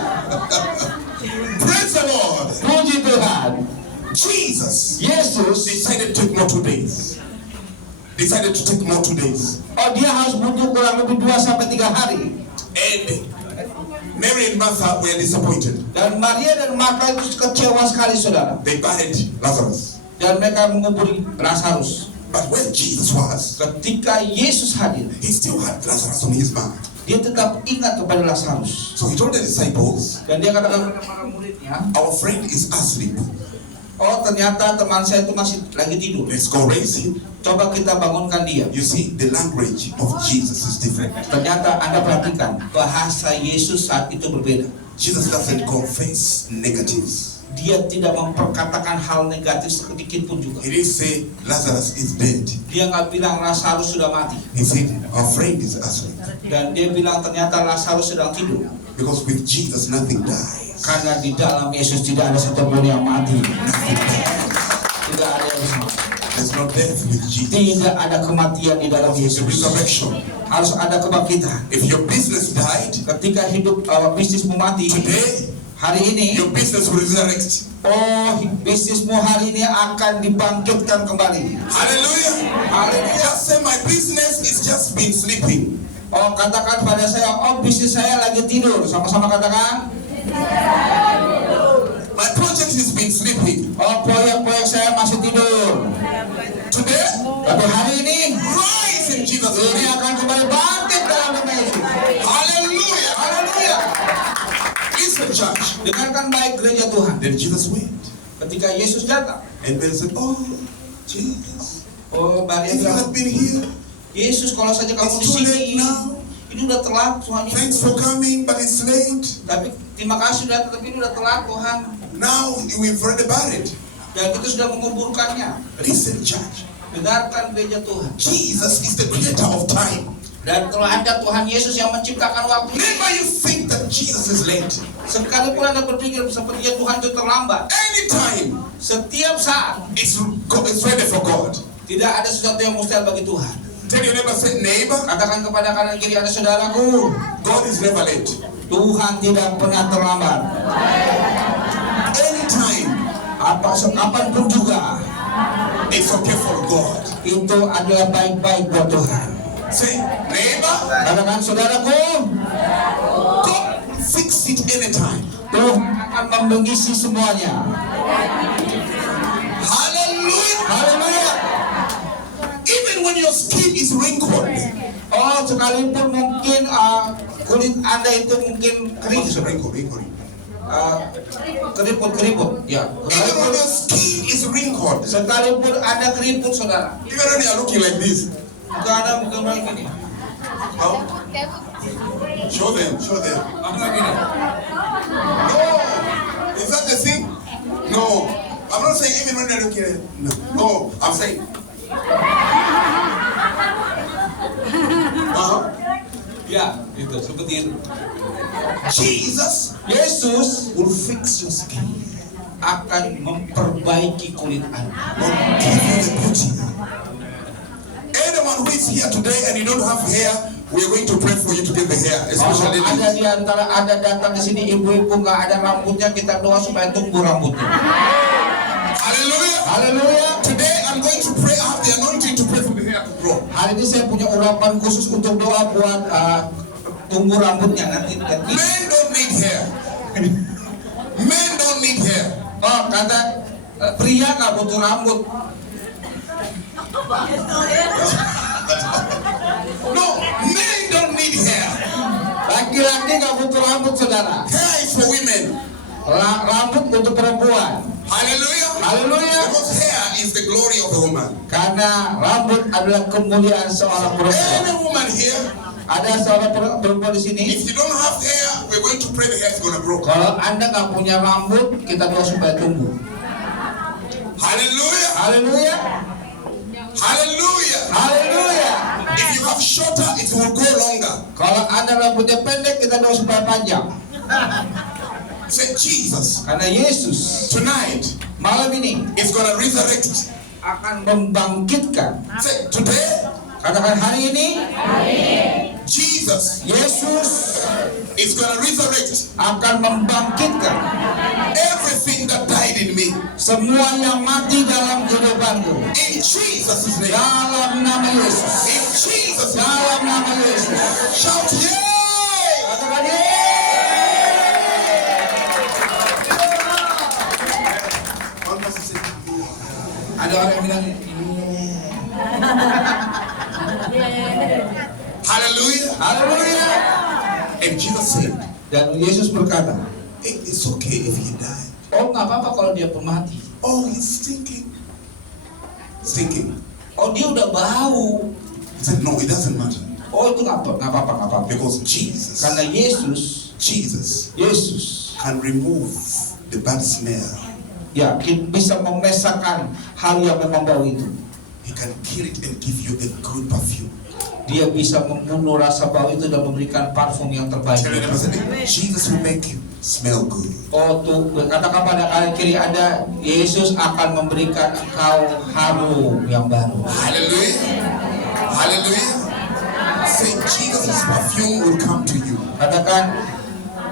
Praise the Lord. Puji Tuhan. Jesus Yesus decided to take more 2 days. decided to take more 2 days. Oh, dia harus butuh kurang lebih 2 sampai 3 hari. And Mary and Martha were disappointed. Dan Maria dan Martha itu kecewa sekali, saudara. They buried Lazarus. Dan mereka menguburi Lazarus. But when Jesus was, Ketika Yesus hadir, he still had Lazarus on his mind. dia tetap ingat kepada Lazarus. So he told the disciples, Dan dia katakan kepada para muridnya, our friend is asleep. oh ternyata teman saya itu masih lagi tidur. Let's go raise him. Coba kita bangunkan dia. You see, the language of Jesus is different. Ternyata Anda perhatikan, bahasa Yesus saat itu berbeda. Jesus doesn't confess negatives. Dia tidak memperkatakan hal negatif sedikit pun juga. He didn't say Lazarus is dead. Dia nggak bilang Lazarus sudah mati. He said our friend is asleep. Dan dia bilang ternyata Lazarus sedang tidur. Because with Jesus nothing dies. Karena di dalam Yesus tidak ada satupun yang mati. Nothing dies. Tidak ada yang mati. There's no death with Jesus. Tidak ada kematian di dalam It's a Yesus. resurrection. Harus ada kebangkitan. If your business died, Ketika hidup bisnismu mati, today hari ini, your business will resurrect. oh bisnismu hari ini akan dibangkitkan kembali. Hallelujah. Haleluya. Just say my business is just been sleeping. Oh katakan pada saya, oh bisnis saya lagi tidur. Sama-sama katakan. My project has been sleeping. Oh proyek-proyek saya masih tidur. Today, Tapi hari ini, rise in Jesus' ini name. akan kembali bangkit dalam nama Yesus. Hallelujah. Haleluya. Listen, church. Dengarkan baik gereja Tuhan. Then Jesus went. Ketika Yesus datang, And Mary said, oh, Jesus, oh Maria if you bilang, had been here, Yesus kalau saja kamu di it's too sini, late now. ini udah telat Tuhan. Thanks for coming, but it's late. Tapi terima kasih sudah, tapi ini udah telat Tuhan. Now we've read about it. Dan kita sudah menguburkannya. Listen, church. Dengarkan gereja Tuhan. Jesus is the creator of time. Dan telah ada Tuhan Yesus yang menciptakan waktu. Never you think that Jesus is late. Sekalipun Anda berpikir sepertinya Tuhan itu terlambat. Anytime, Setiap saat it's ready for God. tidak ada sesuatu yang mustahil bagi Tuhan. Tell your neighbor, say, neighbor, Katakan kepada kanan kiri Anda, saudaraku, God is never late. Tuhan tidak pernah terlambat. Anytime, Kapanpun juga, it's okay for God. itu adalah baik-baik buat Tuhan. Say, neighbor, Katakan saudaraku, God fix it anytime. Tuhan akan mengisi semuanya. Hallelujah. Haleluya. Even when your skin is wrinkled, Oh, sekalipun mungkin kulit Anda itu mungkin kering, what's a wrinkle? Wrinkle. keriput, ya. Even when your skin is wrinkled, Sekalipun Anda keriput, saudara, even when you are looking like this, muka Anda mungkin kayak gini. how? Show them, show them. Apa gini? No, is that the thing? No, I'm not saying even when you're looking at it. No, I'm saying. Ya, itu seperti itu. Jesus Yesus will fix your skin, akan memperbaiki kulit Anda. will give you the beauty. Anyone who is here today and you don't have hair, we are going to pray for you to get the hair, especially Ada ladies. di antara Anda datang di sini ibu-ibu nggak ada rambutnya, kita doa supaya tumbuh rambutnya. Hallelujah. Haleluya. Today I'm going to pray. I have the anointing to pray for the hair to grow. Hari ini saya punya urapan khusus untuk doa buat tumbuh rambutnya nanti. Men don't need hair. Men don't need hair. Oh, kata pria nggak butuh rambut. No, men don't need hair. Laki-laki nggak butuh rambut, saudara. Hair is for women. Rambut untuk perempuan. Hallelujah. Haleluya. Because hair is the glory of a woman. Karena rambut adalah kemuliaan seorang perempuan. Any woman here, Ada seorang perempuan di sini. if you don't have hair, we're going to pray the hair is going to grow. Kalau Anda nggak punya rambut, kita doa supaya tumbuh. Hallelujah. Haleluya. Hallelujah. Haleluya. If you have shorter, it will grow longer. Kalau Anda rambutnya pendek, kita doa supaya panjang. Say, Jesus, Karena Yesus tonight malam ini is going to resurrect. akan membangkitkan. Say, today, Katakan hari ini, Jesus Yesus is going to resurrect akan membangkitkan everything that died in me. semua yang mati dalam kehidupanku, in Jesus' name. dalam nama Yesus, In Jesus' name. dalam nama Yesus. Shout yay! Katakan One person say, ada orang yang bilang hallelujah. haleluya. And Jesus said, Dan Yesus berkata, it's okay if he died. oh nggak apa-apa kalau dia mati. Oh, he's stinking. Stinking. Oh dia udah bau. He said, no, it doesn't matter. Oh itu nggak apa-apa. Because Jesus Karena Yesus can remove the bad smell. ya bisa memisahkan hal yang memang bau itu. He can kill it and give you a good perfume. Dia bisa membunuh rasa bau itu dan memberikan parfum yang terbaik. Tell them, Jesus will make you smell good. Oh tuh, katakan pada kanan kiri Anda, Yesus akan memberikan engkau harum yang baru. Hallelujah. Hallelujah. Say, Jesus' perfume will come to you. Katakan,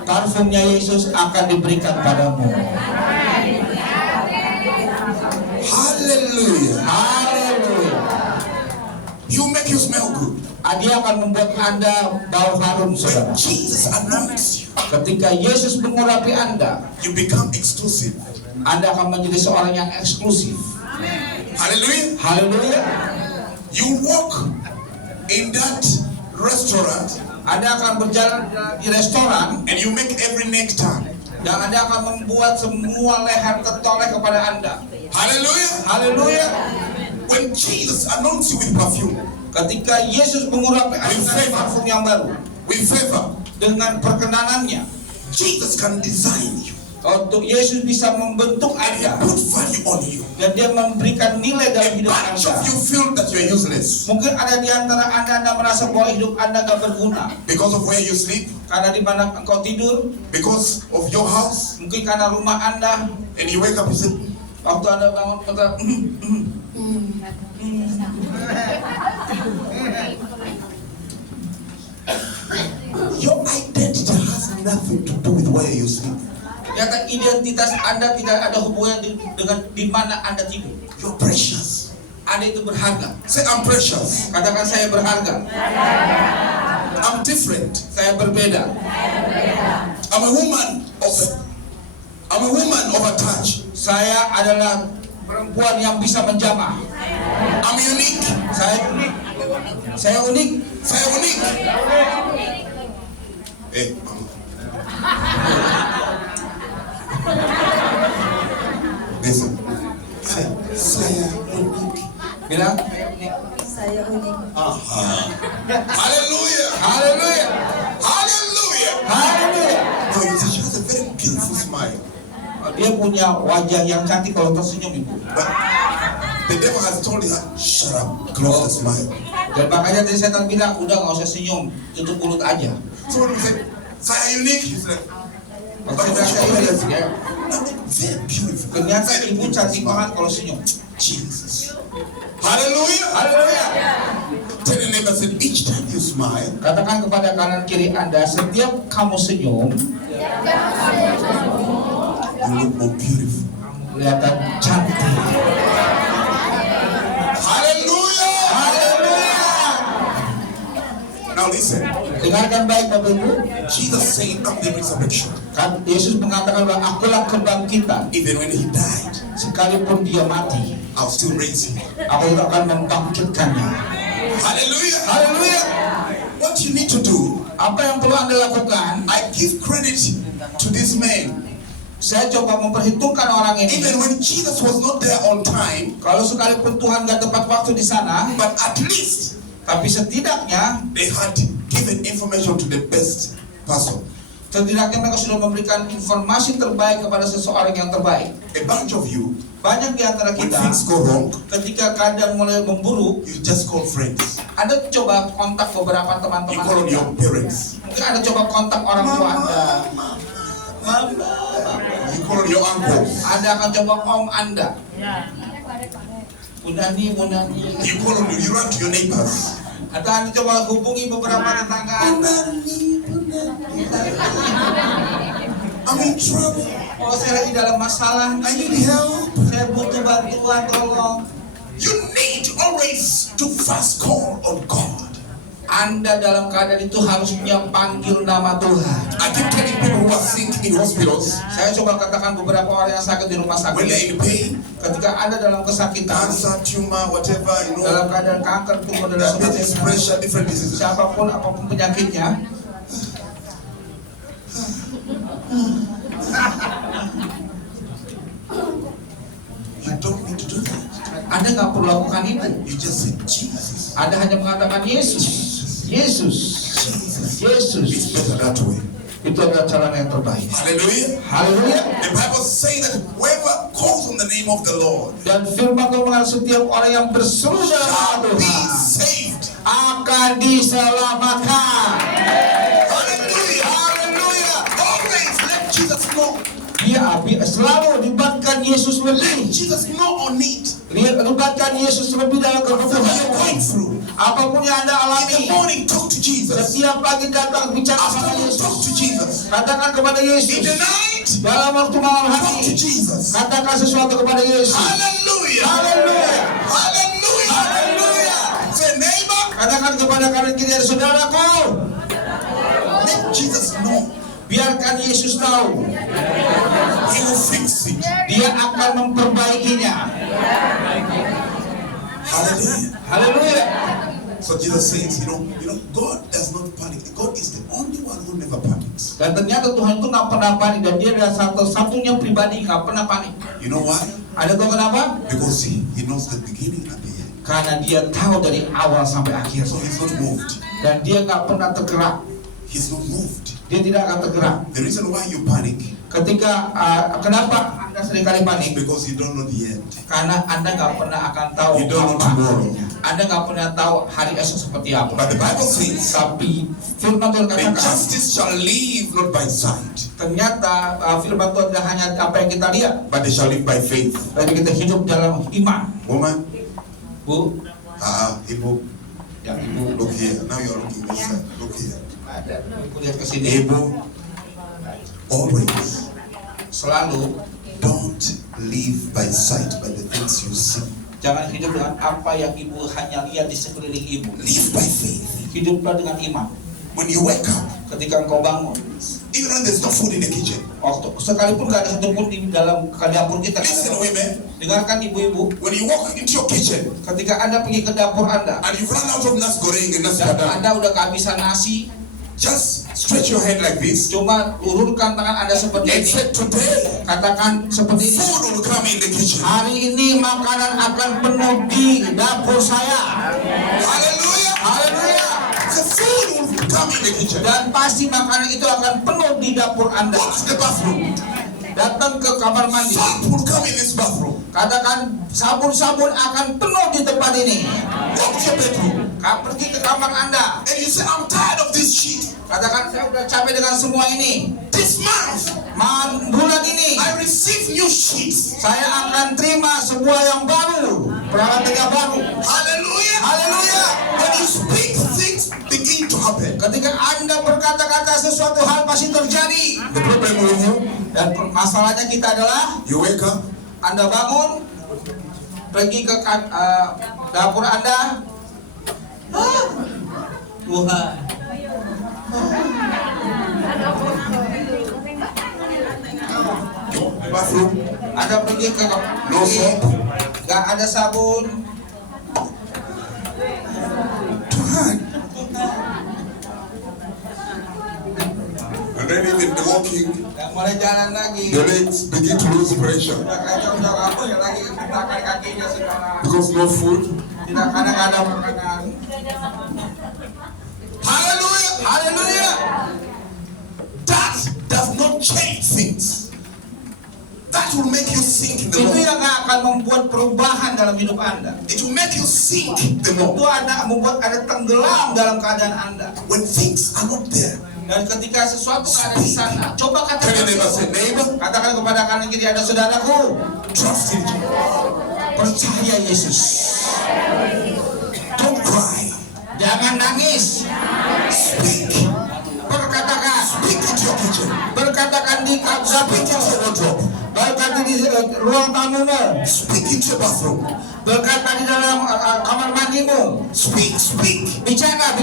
parfumnya Yesus akan diberikan padamu. Hallelujah. Haleluya. He will make you smell good. Dia akan membuat Anda bau harum, saudara. When Jesus anoints you, Ketika Yesus mengurapi Anda, you become exclusive. Anda akan menjadi seorang yang eksklusif. Hallelujah. Haleluya. You walk in that restaurant Anda akan berjalan di restoran and you make every neck turn. dan Anda akan membuat semua leher tertoleh kepada Anda. Hallelujah. Haleluya. When Jesus anoints you with perfume, Ketika Yesus mengurapi Anda dengan parfum yang baru, with favor, dengan perkenanannya, Jesus can design you untuk Yesus bisa membentuk and he Anda put value on you. dan dia memberikan nilai dalam A hidup bunch Anda. of you feel that you're useless Mungkin ada di antara Anda merasa bahwa hidup Anda gak berguna because of where you sleep, karena di mana engkau tidur, because of your house, mungkin karena rumah Anda. and you wake up and say, Waktu Anda bangun kata, your identity has nothing to do with where you sleep. ternyata identitas Anda tidak ada hubungan dengan di mana Anda tidur. You're precious. Anda itu berharga. Say, I'm precious. Katakan saya berharga. I'm different. Saya berbeda. I'm a woman of a touch. Saya adalah perempuan yang bisa menjamah. I'm unique. Saya unik. Saya unik. Say unique. Hey, listen. Saya unique. Bilang, Saya unik. Hallelujah. haleluya. Hallelujah. Haleluya. No, you see, she has a very beautiful smile. Dia punya wajah yang cantik kalau tersenyum, Ibu. But the devil has told her, shut up, close the smile. Dan makanya tadi setan bilang, udah nggak usah senyum, tutup mulut aja. So when we say, saya unique, he's like, Maksudnya saya unik, ya. very beautiful. Ternyata ibu cantik banget kalau senyum. Jesus. Hallelujah. Haleluya. Tell your neighbor, say, each time you smile, Katakan kepada kanan kiri Anda, setiap kamu senyum, you look more beautiful. kelihatan cantik. Hallelujah. Haleluya. Now listen, Dengarkan baik Bapak Ibu. Jesus said, I'm the resurrection. Kan Yesus mengatakan bahwa akulah kebangkitan. Even when he died, Sekalipun dia mati, I'll still raise him. aku akan membangkitkannya. Hallelujah. Haleluya. What you need to do, Apa yang perlu Anda lakukan? I give credit to this man. Saya coba memperhitungkan orang ini. Even when Jesus was not there on time, Kalau sekalipun Tuhan gak tepat waktu di sana, but at least tapi setidaknya, they had given information to the best person. setidaknya mereka sudah memberikan informasi terbaik kepada seseorang yang terbaik. A bunch of you, Banyak di antara when kita, things go wrong, ketika keadaan mulai memburuk, you just call friends. Anda coba kontak beberapa You teman-teman call on Anda. your parents. Mungkin Anda coba kontak orang tua Anda. You call on your uncles. Anda akan coba om Anda. Bunda Nani. You call on you run to your neighbors. Atau Anda coba hubungi beberapa tetangga Anda. I'm in trouble. Oh, saya lagi dalam masalah. I need help. Saya butuh bantuan, tolong. You need always to first call on God. Anda dalam keadaan itu harusnya panggil nama Tuhan. I keep telling people who are sick in hospitals, Saya coba katakan beberapa orang yang sakit di rumah when they're sakit. in pain, Ketika Anda dalam kesakitan, cancer, tumor, whatever, dalam keadaan kanker, tumor dan diabetes, sebagainya, pressure, different diseases. siapapun apapun penyakitnya, You don't need to do that. Anda nggak perlu lakukan itu. You just say Jesus. Anda hanya mengatakan Yesus, Yesus, It's Yesus. better that way. Itu adalah cara yang terbaik. Hallelujah. Haleluya. The Bible says that whoever calls on the name of the Lord Dan firman Tuhan mengatakan setiap orang yang berseru dalam nama shall be Tuhan saved. akan diselamatkan. Hallelujah. Hallelujah. Always let Jesus know. Dia selalu libatkan Yesus Let lebih. Jesus know on need. Libatkan Yesus lebih dalam Whatever you're going kebutuhan. through. Apapun yang Anda In the alami, morning, talk to Jesus. setiap pagi datang bicara sama Afternoon, talk to Yesus. Jesus. Katakan kepada In the Yesus. night, Dalam waktu malam talk to hari, Jesus. katakan sesuatu kepada Yesus. Hallelujah. Haleluya. Hallelujah. Hallelujah. Say, neighbor, Katakan kepada kanan kiri ada saudaraku. let Jesus know. Biarkan Yesus tahu. He will fix it. Dia akan memperbaikinya. Hallelujah. Haleluya. So Jesus says, God does not panic. God is the only one who never panics. Dan ternyata Tuhan itu nggak pernah panik. Dan dia adalah satu-satunya pribadi nggak pernah panik. You know why? Ada tahu kenapa? Because he knows the beginning and the end. Karena dia tahu dari awal sampai akhir. So he's not moved. Dan dia nggak pernah tergerak. He's not moved. Dia tidak akan tergerak. The reason why you panic Ketika kenapa Anda seringkali is panik? because you don't know the end. Karena Anda nggak pernah akan tahu You don't know apa. tomorrow. Anda nggak pernah tahu hari esok seperti apa. But the Bible says, Tapi firman Tuhan the katakan, justice shall live not by sight, ternyata firman Tuhan tidak hanya apa yang kita lihat, but they shall live by faith. tapi kita hidup dalam iman. Woman, Bu, Ibu, ya Ibu, look here. Now you're looking this side. Look here. ada. Ibu lihat ke sini. Ibu, always Selalu don't live by sight, by the things you see. jangan hidup dengan apa yang Ibu hanya lihat di sekeliling Ibu. Live by faith. Hiduplah dengan iman. When you wake up, Ketika engkau bangun, even when there's no food in the kitchen, waktu sekalipun gak ada satupun di dalam dapur kita. listen, women. Dengarkan ibu-ibu, When you walk into your kitchen ketika Anda pergi ke dapur Anda and you've run out of nasi goreng and nasi dan padang, Anda udah kehabisan nasi, just stretch your hand like this cuma ulurkan tangan Anda seperti and ini. say, today, Katakan seperti ini. food will come in the kitchen. Hari ini makanan akan penuh di dapur saya. Hallelujah. Haleluya. The food will come in the kitchen. Dan pasti makanan itu akan penuh di dapur Anda. Go to the bathroom. Datang ke kamar mandi. Soap will come in this bathroom. Katakan sabun-sabun akan penuh di tempat ini. Go to your bedroom. Pergi ke kamar Anda. And you say, I'm tired of this shit. Katakan saya udah capek dengan semua ini. This month, Bulan ini I receive new sheets. saya akan terima sebuah yang baru, peralatan yang baru. Hallelujah. Haleluya. When you speak, things begin to happen. Ketika Anda berkata-kata sesuatu hal pasti terjadi. The problem with you, Dan masalahnya kita adalah you wake up, Anda bangun, pergi ke dapur Anda. Tuhan, the bathroom, Anda pergi ke no soap. nggak ada sabun. Tuhan. And then even the walking, Nggak boleh jalan lagi. the legs begin to lose pressure Udah kacau udah kamu ya lagi gerakan kakinya sekarang. because no food. Tidak kadang ada makanan. Hallelujah. Haleluya. That does not change things. That will make you sink the Itu more. yang akan membuat perubahan dalam hidup Anda. It will make you sink the Itu more. Anda membuat Anda tenggelam dalam keadaan Anda. When things are not there, Dan ketika sesuatu ada di sana, coba tell your katakan, neighbor, say, neighbor, katakan kepada kanan kiri ada saudaraku, trust in Jesus. percaya Yesus. Don't cry. Jangan nangis. Speak. Berkatakan, Speak into your kitchen. berkatakan di Speak into your wardrobe. berkati di ruang tamumu, Speak into your bathroom. berkata di dalam kamar mandimu. Speak, speak. Bicara.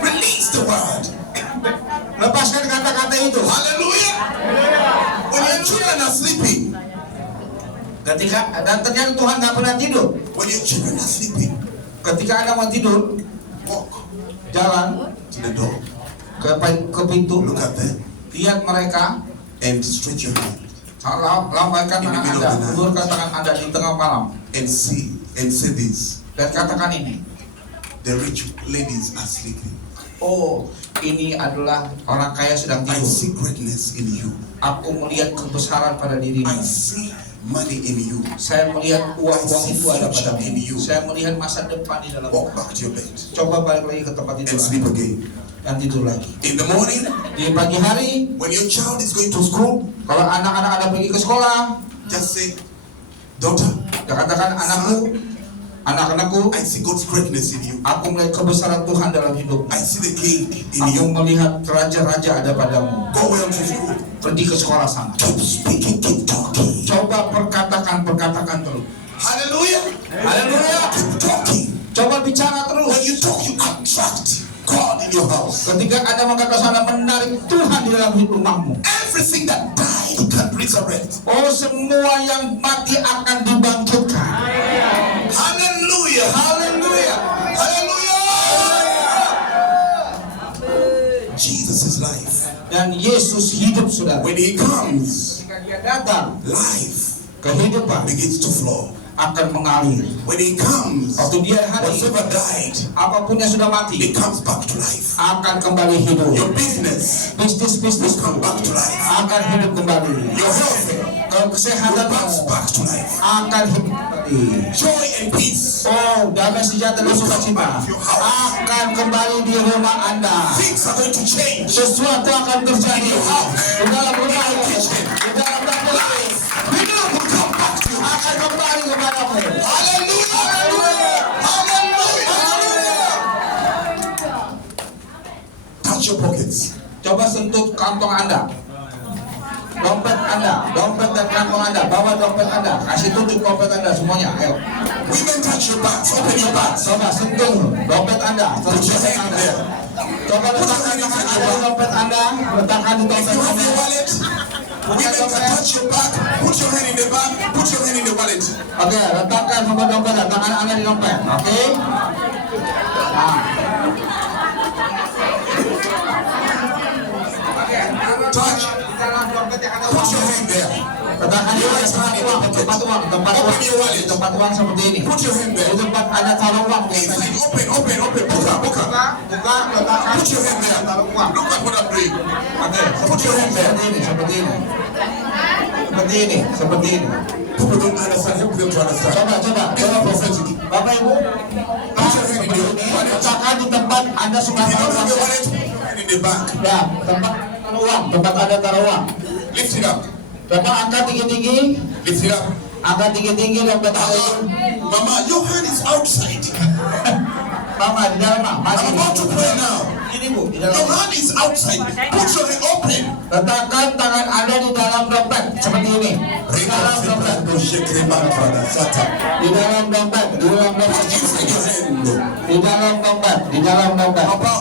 Release the word. Lepaskan kata-kata itu. Hallelujah. When your children are sleeping, Ketika dan ternyata Tuhan nggak pernah tidur. when your children are sleeping, Ketika Anda mau tidur, walk jalan to the door. ke pintu, Look at them lihat mereka, and stretch your hand lambaikan In the tangan middle Anda, of the night. ulurkan tangan Anda di tengah malam, and say this. dan katakan ini. The rich ladies are sleeping. Oh, ini adalah orang kaya sedang I tidur. see greatness in you. Aku melihat kebesaran pada dirimu. I see money in you. Saya melihat uang itu ada padamu. In you. Saya melihat masa depan di dalam. Walk back to your bed Coba balik lagi ke tempat tidur and sleep Anda. again. Dan tidur lagi. In the morning, Di pagi hari, when your child is going to school, kalau anak-anak Anda pergi ke sekolah, just say, daughter, katakan anak-anakku, I see God's greatness in you. aku melihat kebesaran Tuhan dalam hidupmu. I see the king in Aku you. melihat raja-raja ada padamu. Go well to school. Pergi ke sekolah sana. Keep speaking, keep talking. Coba perkatakan terus. Hallelujah. Haleluya. Keep talking. Coba bicara When terus. you talk, you attract God in your house. Ketika Anda mengatakan sana, menarik Tuhan di dalam rumahmu. Everything that died can resurrect. Oh, semua yang mati akan dibangkitkan. Hallelujah. Haleluya. Hallelujah. Jesus is life. Dan Yesus hidup, saudara. When he comes, Ketika dia datang, life kehidupan begins to flow. akan mengalir. When he comes, Waktu dia hadir, whatever died, apapun yang sudah mati it comes back to life. akan kembali hidup. Your business Bisnis will come back to life. akan hidup kembali. Your health will Kesehatan bounce back to life. akan hidup kembali. Joy and peace. Oh, damai sejahtera dan sukacita akan kembali di rumah Anda. Things are going to change. Sesuatu akan terjadi di dalam rumah Anda, di dalam dapur. Hidup Will come back to you. akan kembali kepadamu. Hallelujah. Hallelujah. Touch your pockets. Coba sentuh kantong Anda. Dompet Anda, dompet dan kantong Anda, bawa dompet Anda, kasih tunjuk dompet Anda semuanya, ayo. Women, touch your bags. Open your bags. Coba sentuh dompet Anda, Put your dompet hand Anda. there. Coba letakkan tangan Anda di dompet Anda, letakkan di If dompet you have Anda. your wallet, women can touch your bag. Put your hand in the bag. Put your hand in the wallet. Oke, letakkan semua dompet, tangan Anda di dompet, oke? Nah. Touch. Di dalam dompet yang ada Put uang. your hand there. Letakkan di tempat uang, tempat uang seperti ini. Put your hand Di there. tempat Anda taruh uang. Inside, open. Buka. Buka, letakkan. Put your hand there. Taruh uang. Look at what I'm doing. Oke, Put your hand there. seperti ini. People don't understand. Help them to understand. Coba prophetic. Bapak Ibu, Put your hand in the wallet. letakkan di tempat Anda suka If you taruh don't have uang. your wallet, put your hand in the bag. Ya, tempat taruh uang, tempat Anda taruh uang. Lift it up. Bapak angkat tinggi-tinggi, Lift it up. angkat tinggi-tinggi dompet Anda. Mama, your hand is outside. Mama di dalam, Mak. I'm about to pray now. Ini Bu, di Your dalam. hand is outside. Put your hand open. Letakkan tangan Anda di dalam dompet seperti ini. Di dalam dompet. Di dalam dompet. Di dalam dompet. Inside your hand. Di dalam dompet. Di dalam dompet. Papa,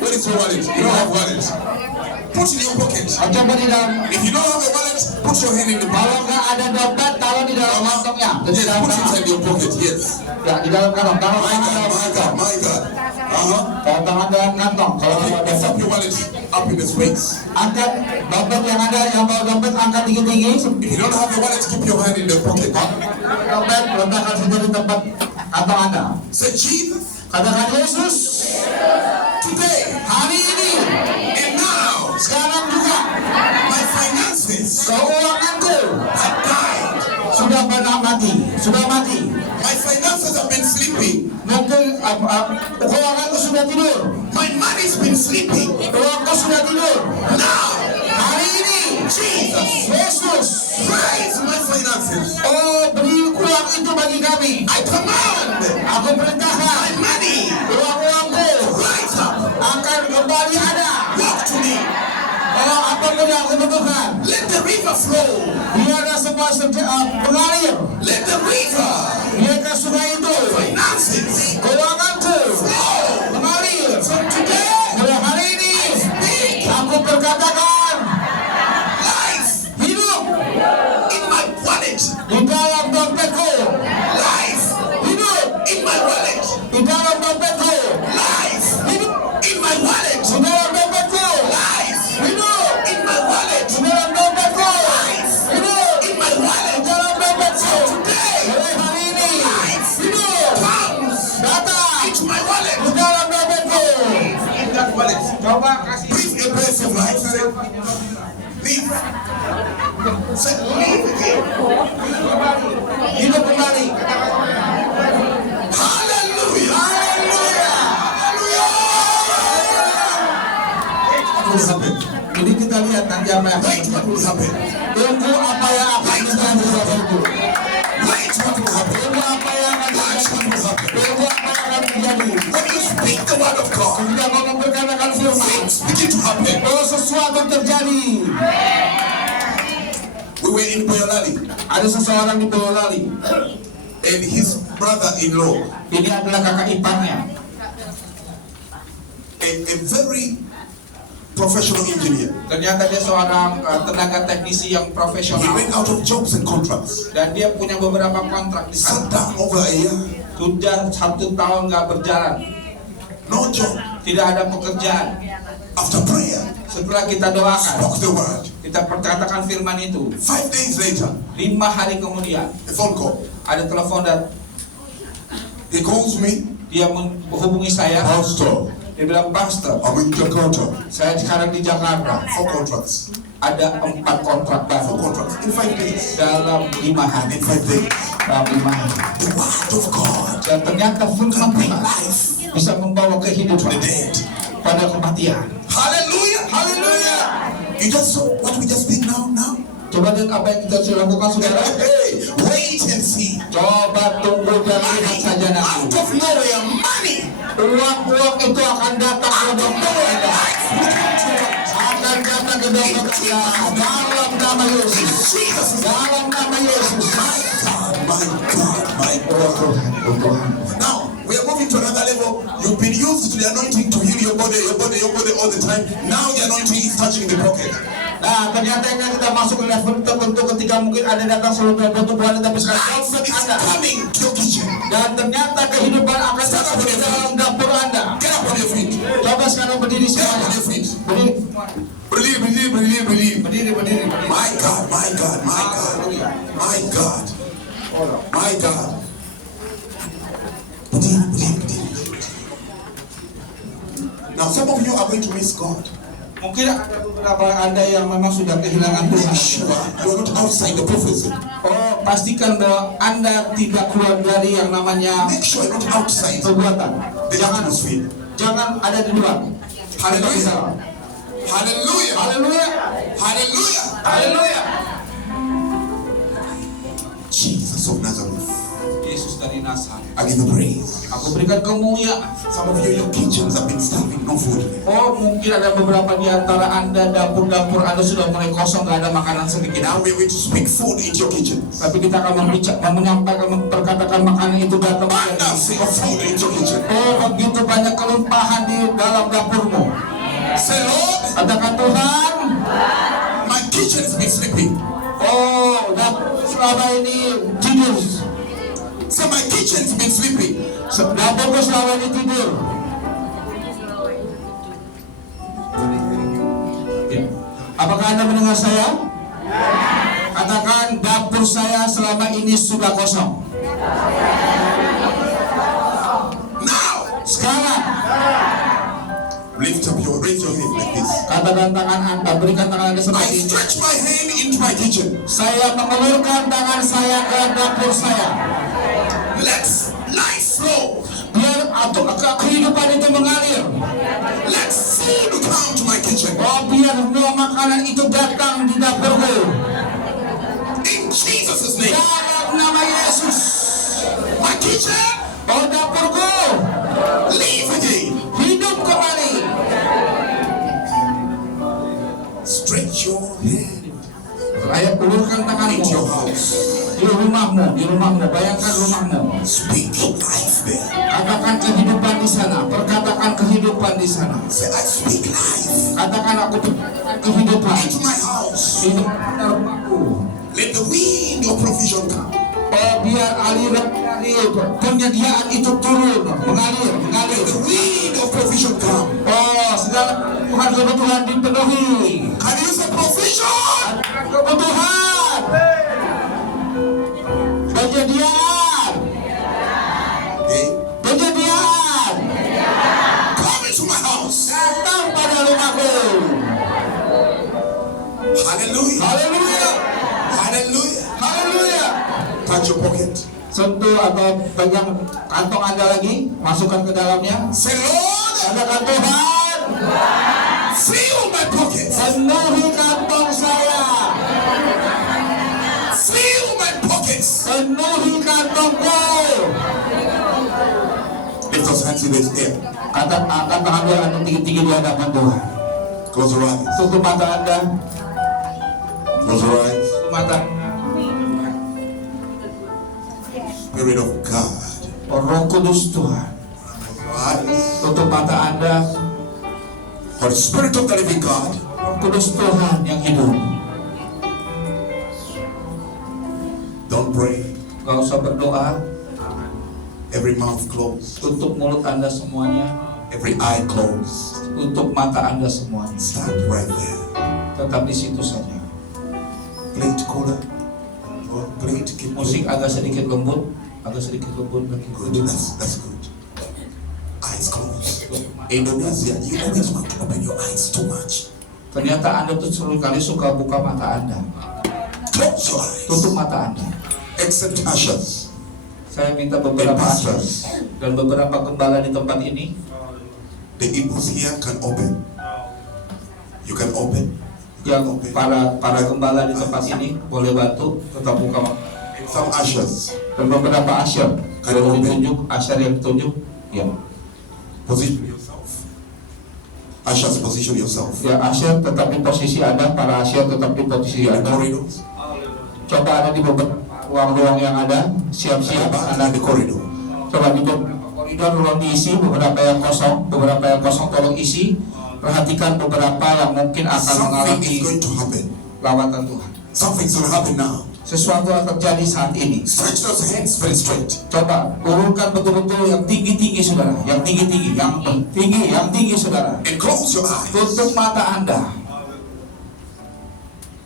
where is your wallet? You don't have wallet. Put in your pocket. Coba di dalam. If you don't have a wallet, put your hand in the Kalau pocket. nggak ada dompet, taruh di dalam kantongnya. Di Yes, dalam put it kantong. inside your pocket. Yes. Ya, di dalam kantong. Taruh My tangan God, dalam my God, kantong. my God. Taruh tangan dalam kantong. Kalau Okay, nggak ada lift up dompet. your wallet up in the space. Angkat dompet yang ada, yang bawa dompet angkat tinggi-tinggi. If you don't have a wallet, keep your hand in the pocket. Dompet letakkan sendiri di tempat kantong Anda. Say, Jesus, Katakan Yesus, today hari ini, and now, sekarang juga, my finances keuanganku have died. sudah pernah mati, sudah mati. My finances have been sleeping. Mungkin keuanganku sudah tidur, My money's been sleeping. uangku sudah tidur. Now, Hari ini, Jesus, Yesus, rise my finances. oh beri uang itu bagi kami. I command Aku perintahkan, my money uang-uangku rise up. akan kembali ada. Walk to me. Kalau apapun yang aku butuhkan, flow. Biarlah semua mengalir. Let the river, Biarkan sungai itu, finances, keuanganku, flow. mengalir. From today, Mulai hari ini, speak aku berkatakan, life hidup in my wallet. di dalam dompetku. Life Hidup in my wallet. di dalam dompetku. Life Hidup in my wallet. di dalam dompetku. Life Hidup in my wallet. di dalam dompetku. Hidup In my di wallet. dalam dompetku. Today, Mulai hari ini, hidup comes datang into my wallet. di dalam dompetku. In that wallet. Coba kasih Breathe a breath of life. Say, leave. Say, leave again. hidup kembali. Hallelujah. Haleluya. What will happen? Jadi kita lihat nanti apa yang akan Wait, what will happen? tunggu apa yang akan terjadi saudara itu. Wait, what will happen? Tunggu apa yang akan Watch terjadi. what will happen. Tunggu apa yang akan terjadi. When you speak the word of God, Ketika kau memberkatakan firman, things begin to happen. kalau sesuatu terjadi. We were in Boyolali, Ada seseorang di Boyolali. and his brother-in-law, Ini adalah kakak iparnya. a very professional engineer. Ternyata dia seorang tenaga teknisi yang He profesional. went out of jobs and contracts. Dan dia punya beberapa kontrak di Sat sana. down over a year, Sudah 1 tahun nggak berjalan. no job. Tidak ada pekerjaan. After prayer, Setelah kita doakan, spoke the word. kita perkatakan firman itu. 5 days later, 5 hari kemudian, a phone call. ada telepon dan He calls me, dia menghubungi saya. Pastor, Dia bilang, Pastor, I'm in Jakarta. saya sekarang di Jakarta. 4 contracts. Ada 4 kontrak 4 baru contracts in 5 days. dalam 5 hari. In 5 days. Dalam 5 hari. The word of God Dan ternyata firman can bring Tuhan life bisa membawa to the kehidupan dead. pada kematian. Hallelujah. Haleluya. You just saw what we just did now. Coba lihat apa yang kita sudah lakukan, saudara. Hey, wait and see. Coba tunggu dan lihat saja Out nanti. of nowhere, money. Uang itu akan datang ke dompet Anda. Akan datang ke dompet Anda. Dalam nama Yesus. Jesus. Dalam nama Yesus. My God. Oh Tuhan, oh Tuhan. Now, we are moving to another level. You've been used to the anointing to heal your body all the time. Now the anointing is touching the pocket. Nah, ternyata ini kita masuk ke level tertentu ketika mungkin Anda datang selalu berbentuk Tuhan, tapi sekarang Life dompet is Anda. coming to your kitchen. Dan ternyata kehidupan akan datang ke dalam dapur Anda. Get up on your feet. Coba sekarang berdiri Get up semuanya. on your feet. Berdiri. Believe. Berdiri. My God. My God. Believe. Now, some of you are going to miss God. Mungkin ada beberapa Anda yang memang sudah kehilangan Tuhan. Make sure you are not outside the prophecy. Oh, pastikan bahwa Anda tidak keluar dari yang namanya Make sure you're not outside perbuatan. the atmosphere. Jangan ada di luar. Hallelujah. Hallelujah. Haleluya. Hallelujah. Haleluya. Jesus of Nazareth. Yesus dari Nazaret. I give you praise. Aku berikan kemuliaan. Some of you, your kitchens have been starving, no food. Oh, mungkin ada beberapa di antara Anda, dapur-dapur Anda sudah mulai kosong, nggak ada makanan sedikit. Now we're going to speak food into your kitchen. Tapi kita akan menyampaikan, memperkatakan makanan itu datang Abundance of food into your kitchen. Oh, begitu banyak kelimpahan di dalam dapurmu. Say, Lord, Katakan Tuhan, my kitchen has been sleeping. oh, selama ini tidur. Say, my kitchen has been sleeping. Dapurku selama ini tidur. Apakah Anda mendengar saya? Katakan, dapur saya selama ini sudah kosong. Now, Sekarang, raise your hand like this. katakan tangan Anda, berikan tangan Anda I seperti ini. stretch my hand into my kitchen. Saya mengulurkan tangan saya ke dapur saya. Let life flow. Biar kehidupan itu mengalir. Let food come to my kitchen. Oh, biar semua makanan itu datang di dapurku. In Jesus' name. Dalam nama Yesus. My kitchen, Oh, dapurku, live again. hidup kembali. Stretch your hand. Rakyat Ulurkan in tanganmu your house. di rumahmu, bayangkan rumahmu. Speak life there. Katakan kehidupan di sana, perkatakan kehidupan di sana. Say, I speak life Katakan aku perkatakan kehidupan into my house. di dalam rumahku. Let the wind of provision come. Oh, biar aliran penyediaan itu turun, mengalir. Let the wind of provision come. Oh, segala kebutuhan dipenuhi. Can you say provision? Kebutuhan, penyediaan, Okay. penyediaan. Come into my house. Datang pada rumahku. Hallelujah. Haleluya, Hallelujah. haleluya. Touch your pocket. Sentuh atau pegang kantong Anda lagi, masukkan ke dalamnya. Say, Lord, Katakan Tuhan, fill my pocket. penuhi kantong saya, Fill my pockets. penuhi kantongku. Lift those hands in the air. Angkat tangan Anda tinggi-tinggi di hadapan Tuhan. Close your eyes. Tutup mata Anda, Close your eyes. tutup mata. Spirit of God. Oh, Roh Kudus Tuhan, Close your eyes. tutup mata Anda. For the Spirit of the living God. Roh Kudus Tuhan yang hidup. Don't pray. Gak usah berdoa, Every mouth closed. tutup mulut Anda semuanya, Every eye closed. tutup mata Anda semuanya. Stand right there. Tetap di situ saja. Play it cooler. Play it. Keep Musik moving. agak sedikit lembut lagi. Good. That's good. Eyes closed. Indonesia, you always want to open your eyes too much. Ternyata Anda tuh sering kali suka buka mata Anda. Close your eyes. Tutup mata Anda. Except ushers. Saya minta beberapa pastors dan beberapa gembala di tempat ini. The impulse here can open. You can open. Yang para gembala di tempat ini boleh bantu tetap buka mata. Some ushers. Dan beberapa asyar kalau ditunjuk, asyar yang ditunjuk, ya. Position yourself. Ushers, position yourself. Ya, asyar tetap di posisi Anda, para asyar tetap di posisi In the Anda. corridors. Coba ada di beberapa ruang-ruang yang ada, siap-siap Anda Anda di corridor. coba di beberapa koridor ruang diisi, beberapa yang kosong tolong isi. Perhatikan beberapa yang mungkin akan Something is mengalami going to happen. lawatan Tuhan. Something's going to happen now. Sesuatu akan terjadi saat ini. Stretch those hands very straight. Coba urunkan betul-betul yang tinggi-tinggi saudara, yang tinggi saudara. And close your eyes. Tutup mata Anda.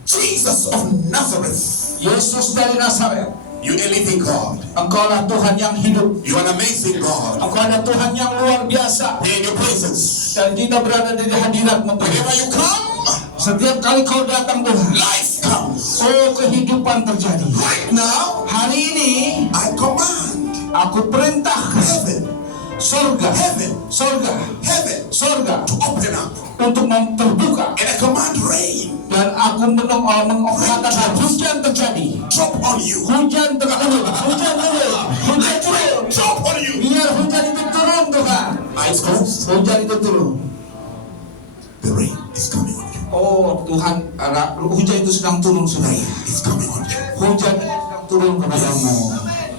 Jesus of Nazareth. Yesus dari Nazaret, You a living God. Engkaulah Tuhan yang hidup. You an amazing God. Engkau adalah Tuhan yang luar biasa. In your presence. Dan kita berada di hadirat-Mu. Whenever you come, Setiap kali Kau datang Tuhan, life comes. oh kehidupan terjadi. Right now, Hari ini I command aku perintahkan heaven, surga, heaven, heaven surga to open up. untuk terbuka. And I command rain Dan aku mengatakan hujan terjadi. drop on you. Hujan turun. Drop on you. Biar hujan itu turun Tuhan. Eyes closed. Hujan itu turun. The rain is coming on you. Oh Tuhan, hujan itu sedang turun saudara. Rain is coming on you. Hujan itu sedang turun kepadamu.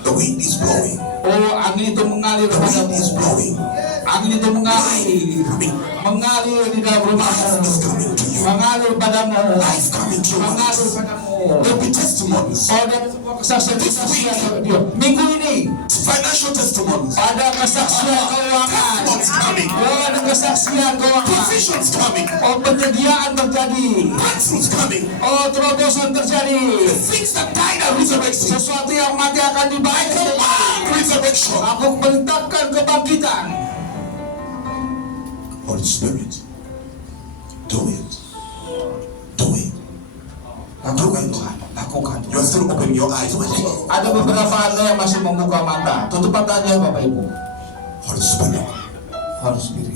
The wind is blowing. Oh angin itu mengalir The wind kepadamu. is blowing. Angin itu mengalir di dalam rumahmu. It's coming to you. Mengalir padamu. Life coming to Mengalir you. padamu. There'll be testimonies. Oh dan sebuah kesaksian dia. Minggu ini Financial testimonies. ada kesaksian keuangan. Testimonies coming. Oh ada kesaksian keuangan. Provisions coming. Oh penyediaan terjadi. Breakthroughs coming. Oh terobosan terjadi. Things that died are resurrected. Sesuatu yang mati akan dibangkitkan. Command resurrection. Aku perintahkan kebangkitan. Holy Spirit, do it. Do it. Lakukan Tuhan, lakukan You are Tuhan. still opening your eyes. Ada beberapa Anda yang masih membuka mata. Tutup mata aja Bapak Ibu. Holy Spirit, Harus spirit.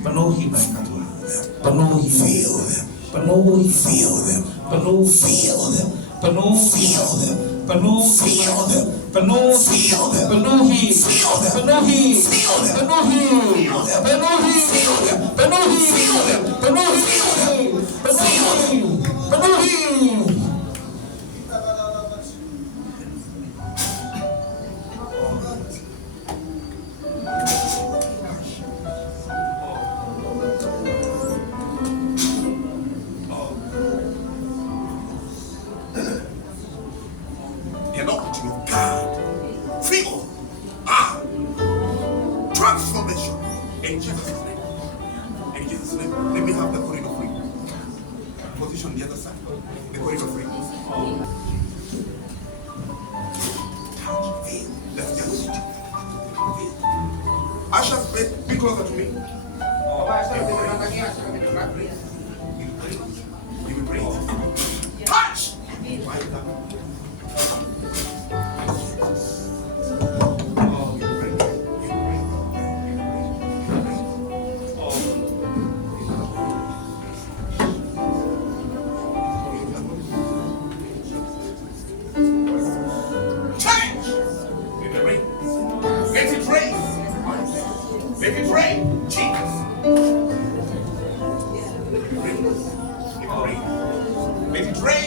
Penuhi mereka Tuhan. Penuhi. feel them. Penuhi. Feel them. Penuhi. Feel them. Penuhi. Feel them. Penuhi. Feel them. Penuhi. Feel them. Penuhi. Feel them. Penuhi. Feel them. Penuhi. Penuhi. Feel them. Penuhi. Feel them. Penuhi. Feel them. Penuhi. Penuhi. anointing of God. Feel. Transformation. In Jesus' name. In Jesus' name. Let me have the corridor free. Position the other side. The corridor free. Touch. Feel. Let's just sit. Feel. Ushers, be closer to me. You will pray. Touch. Let it rain, Jesus. Let it rain.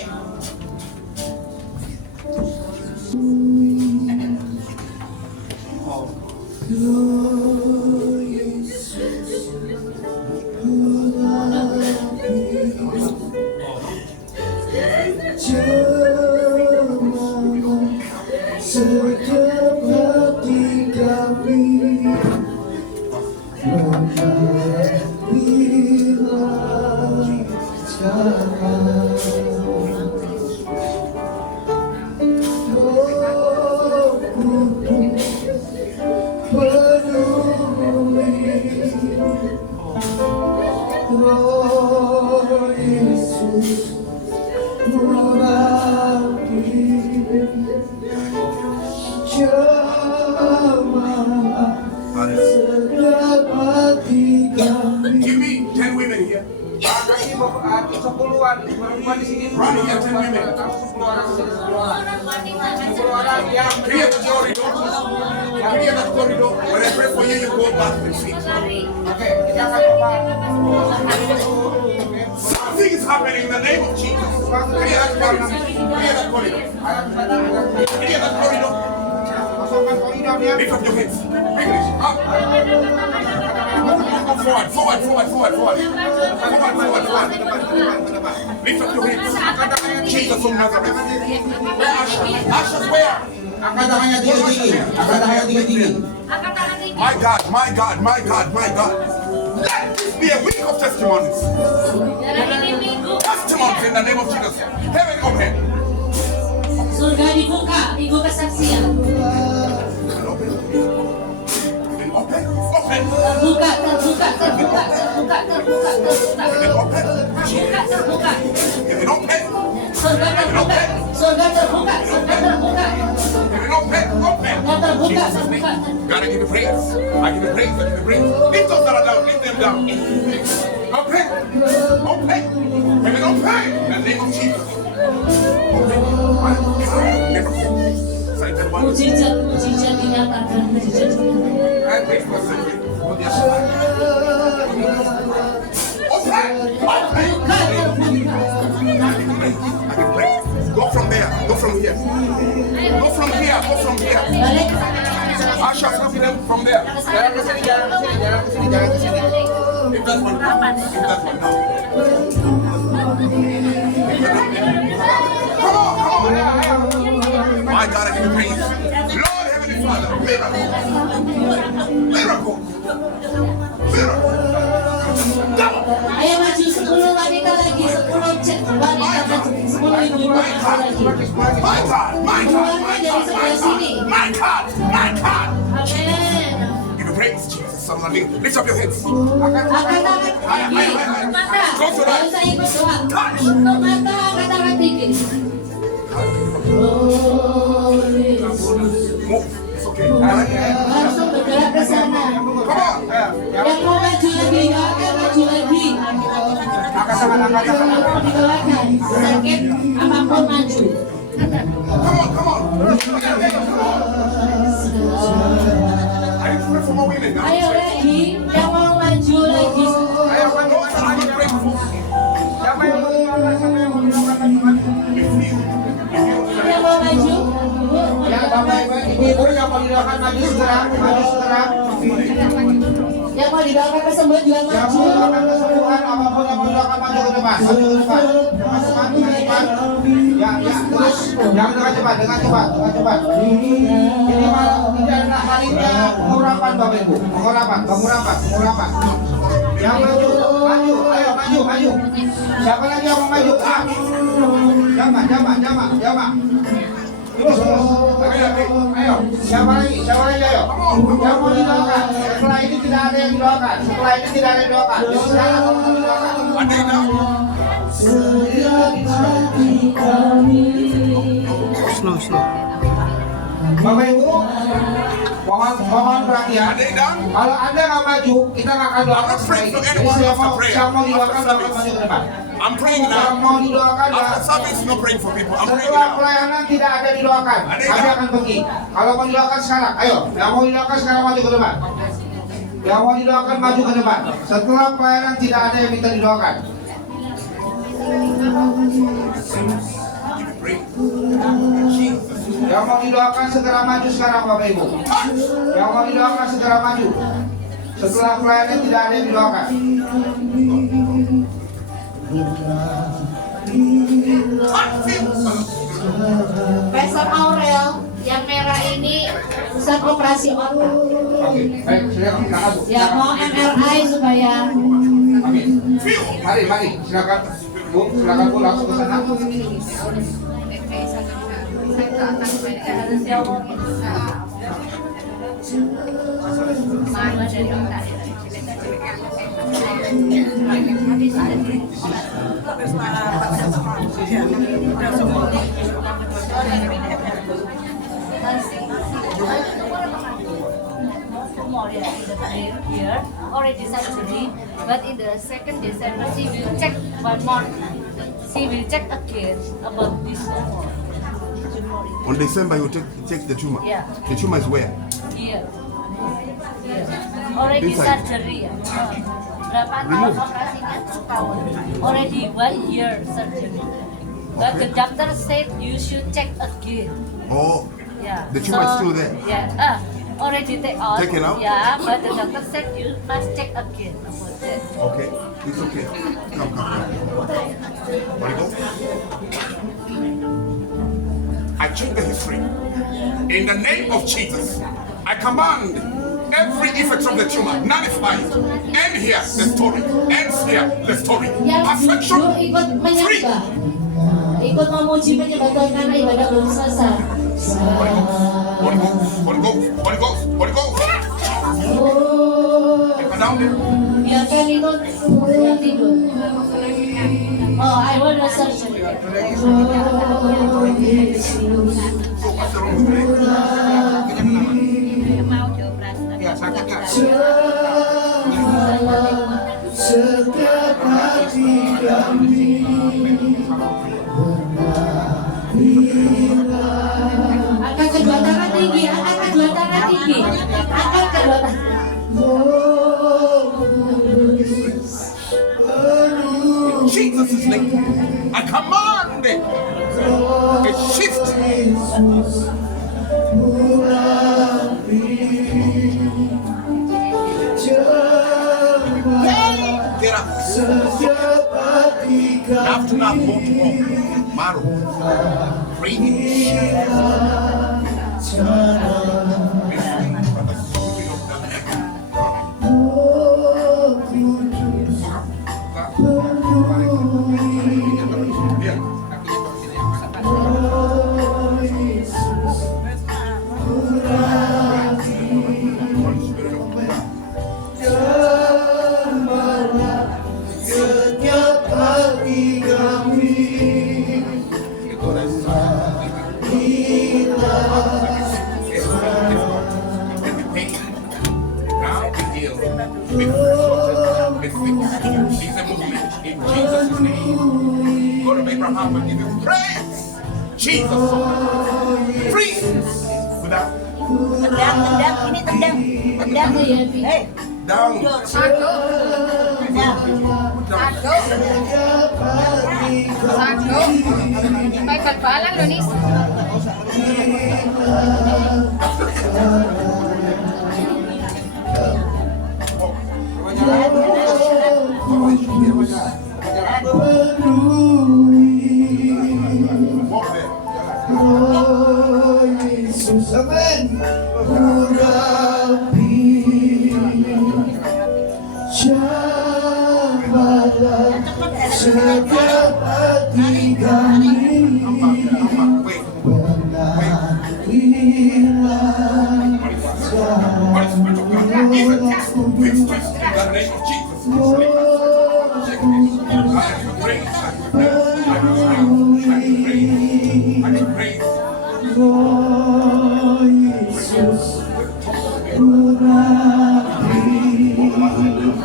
Give me 10 women here. Run here, 10 women. Clear the corridor. Clear the corridor. When I pray for you, you go back and sit. Something is happening in the name of Jesus. Clear that corridor. Clear that corridor. Clear that corridor. Lift up your hands. Bring it up. Forward. Lift up your hands. Jesus from Nazareth. Where Ashes? Ashes where? Angkat tangannya tinggi-tinggi. Angkat tangannya tinggi-tinggi. My God. Let this be a week of testimonies. Testimonies in the name of Jesus. Heaven open. Surga dibuka, minggu kesaksian. Open. Terbuka. Heaven open. Surga terbuka. Open. Jesus' name. God, I give you praise. Lift those that are down. Lift them down. Open. Heaven open. In the name of Jesus. Open. My God. Miracle. Signs and wonders. Mujizat dinyatakan. I pray for a second. Open. I can pray. Go from there. Go from here. Balik. Asha, copy them from there. Jalan ke sini. If that one now. Come on. My God, I give you praise. Lord, Heavenly Father, miracle. Double. Ayo maju 10 wanita lagi, 10 cek wanita maju, 10 ibu-ibu maju lagi. My God. Amin. Give you praise, Jesus. Somebody lift up your heads. Angkat tangan tinggi, mata. Kalau saya ikut doa, untuk mata angkat tangan tinggi. Oh Yesus. Move. It's okay. Langsung bergerak ke sana. Come on. Yang mau maju lagi, akan maju lagi. Apapun di belakang, sakit apapun maju. Come on. I need to pray for more women now. Ayo lagi, yang mau maju lagi. Yang mau maju. Ibu yang mau didoakan maju segera. Yang mau didoakan kesembuhan juga Yang maju. mau didoakan kesembuhan apapun yang mau didoakan maju ke depan. Maju ke depan. Cepat. terus jangan dengan cepat. Ini malah tidak ada kalinya pengurapan Bapak Ibu, pengurapan. Yang maju, ayo maju. Siapa lagi yang mau maju? Jama. Terus. Ayo. Siapa lagi? Ayo. Yang mau didoakan. Setelah ini tidak ada yang didoakan. Silakan kamu didoakan. Ada yang down? Slow. Bapak Ibu, mohon perhatian. Ada yang down? Kalau Anda nggak maju, kita nggak akan doakan. I'm not praying for Jadi anyone saya after mau prayer. didoakan, After Bapak service. maju ke depan. I'm praying Yang now. mau didoakan After service, no praying for people. I'm praying setelah now. pelayanan tidak ada didoakan. Ada Kami yang- akan pergi. Kalau mau didoakan sekarang, ayo. Yang mau didoakan sekarang maju ke depan. Yang mau didoakan maju ke depan. Setelah pelayanan tidak ada yang minta didoakan. Pray. Jesus. Yang mau didoakan segera maju sekarang Bapak Ibu. Yang mau didoakan segera maju. Setelah pelayanan tidak ada yang didoakan. Pastor Aurel, yang merah ini pusat operasi otak. Oke, baik, silakan Bu. Ya mau MRI supaya Amin. Mari, silakan Bu langsung ke sana. Here already surgery, but in the 2nd December she will check one more. She will check again about this tumor. On December, you take the tumor. Yeah. The tumor is where? Here. Already Inside. surgery. Berapa tahun operasinya? Setahun. Already 1 year surgery. But the doctor said you should check again. Oh, Yeah. The tumor is still there? Yeah. Already Taken out? Yeah, but the doctor said you must check again about that. okay. It's okay. Come. Holy Ghost. I check the history. In the name of Jesus, I command every effect of the tumor nullified. End here the story. Ends here the story. yang Perfection. ikut Free. menyembah, ikut memuji menyembah Tuhan karena ibadah belum selesai. Holy Ghost. Take her down there. Biarkan itu yang tidur. Oh, I want a surgery. What's the wrong with me? Mau dioperasi tapi Ya, sakit nggak? Angkat kedua tangan tinggi, angkat kedua tangan tinggi, angkat kedua tangan. In Jesus' name, I command it. A shift. Get up. After that, more. Maru. Breathe. Abraham and give him praise. Jesus. Free. Without Tendang, ini tendang. Tendang ya, Bi. down. satu, may pagbalang Lunis. Walk. Amen. Urapi jamalah setiap hati kami. Wait. Hilang What is the Spirit of God? Even fix this in the name of Jesus. I give you praise. I give you praise. I give you praise. Oh Yesus, urapi jamalah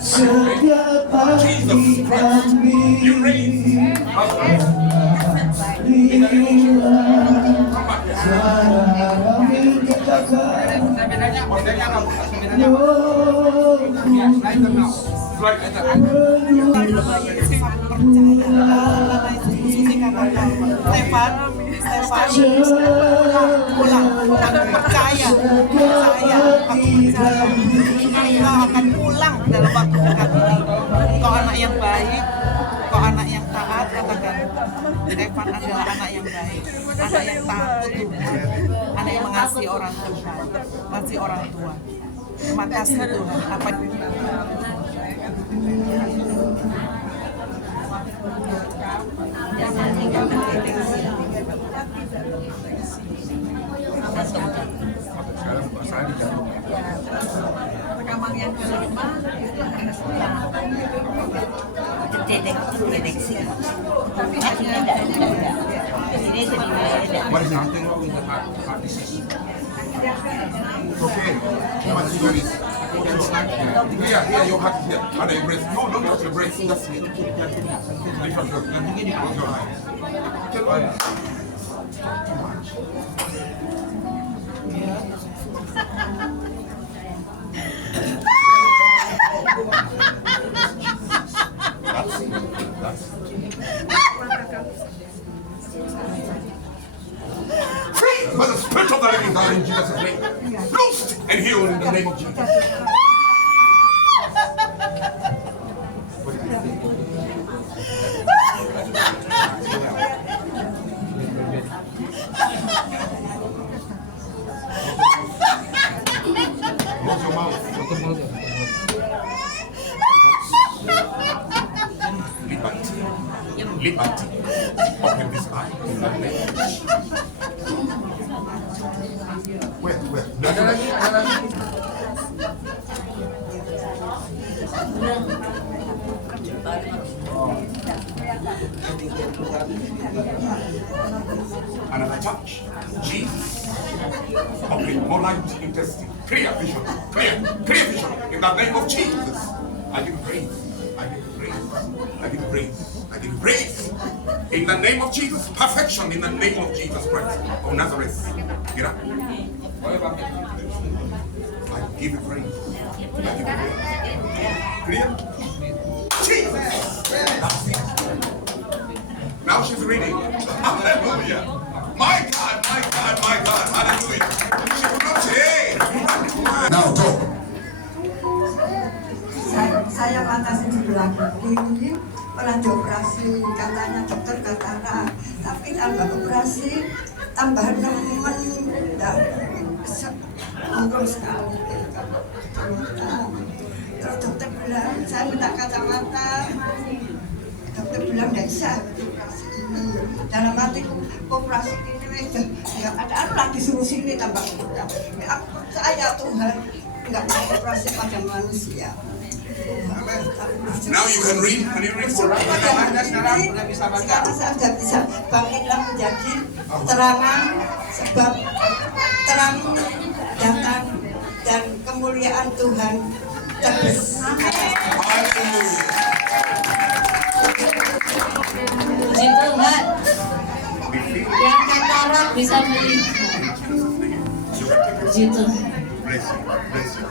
setiap hati kami. You reign. percaya kau akan pulang dalam waktu dekat ini. Kau anak yang baik, kau anak yang taat, katakan Evan adalah anak yang baik, anak yang takut Tuhan, anak yang mengasihi orang tua, mengasihi orang tua. Terima kasih Tuhan. Rekaman yang kelima deteksi. What is nothing wrong with the heart disease? Okay. What's your risk? Here, your heart is here. And your breast. No, don't touch your breast. That's it. Lift up your close your eyes. Tell me. Too much. That's free by the Spirit of the living God in Jesus' name. Loosed and healed in the name of Jesus. Close your mouth. Liberty. Open this eye in the name of Jesus. Where? Another touch. Jesus. Okay, more light in testing. Clear vision. Clear vision. In the name of Jesus. I give you praise. I give you praise. I give you praise. I give you praise. In the name of Jesus. Perfection in the name of Jesus Christ of Nazareth. Get up. I give you praise. I give you praise. Clear? Jesus. That's it. Now she's reading. Hallelujah. My God. Hallelujah. She will not say. Now go. Saya patah sebelah kiri, pernah dioperasi, katanya dokter katarak, tapi tambah operasi, tambah nemen, ngurung sekali. Terus dokter bilang, saya minta kacamata, dokter bilang tidak bisa operasi ini. Dalam hati operasi ini, ya ada lagi suruh sini tambah kurang. Saya Tuhan nggak mau operasi pada manusia. Now you can read. Can you read for us? Sekarang saya sudah bisa bangkitlah menjadi terangan, sebab terang datang dan kemuliaan Tuhan terbesar. Puji Tuhan. Yang katarak bisa melihat. Puji Tuhan. Bless you.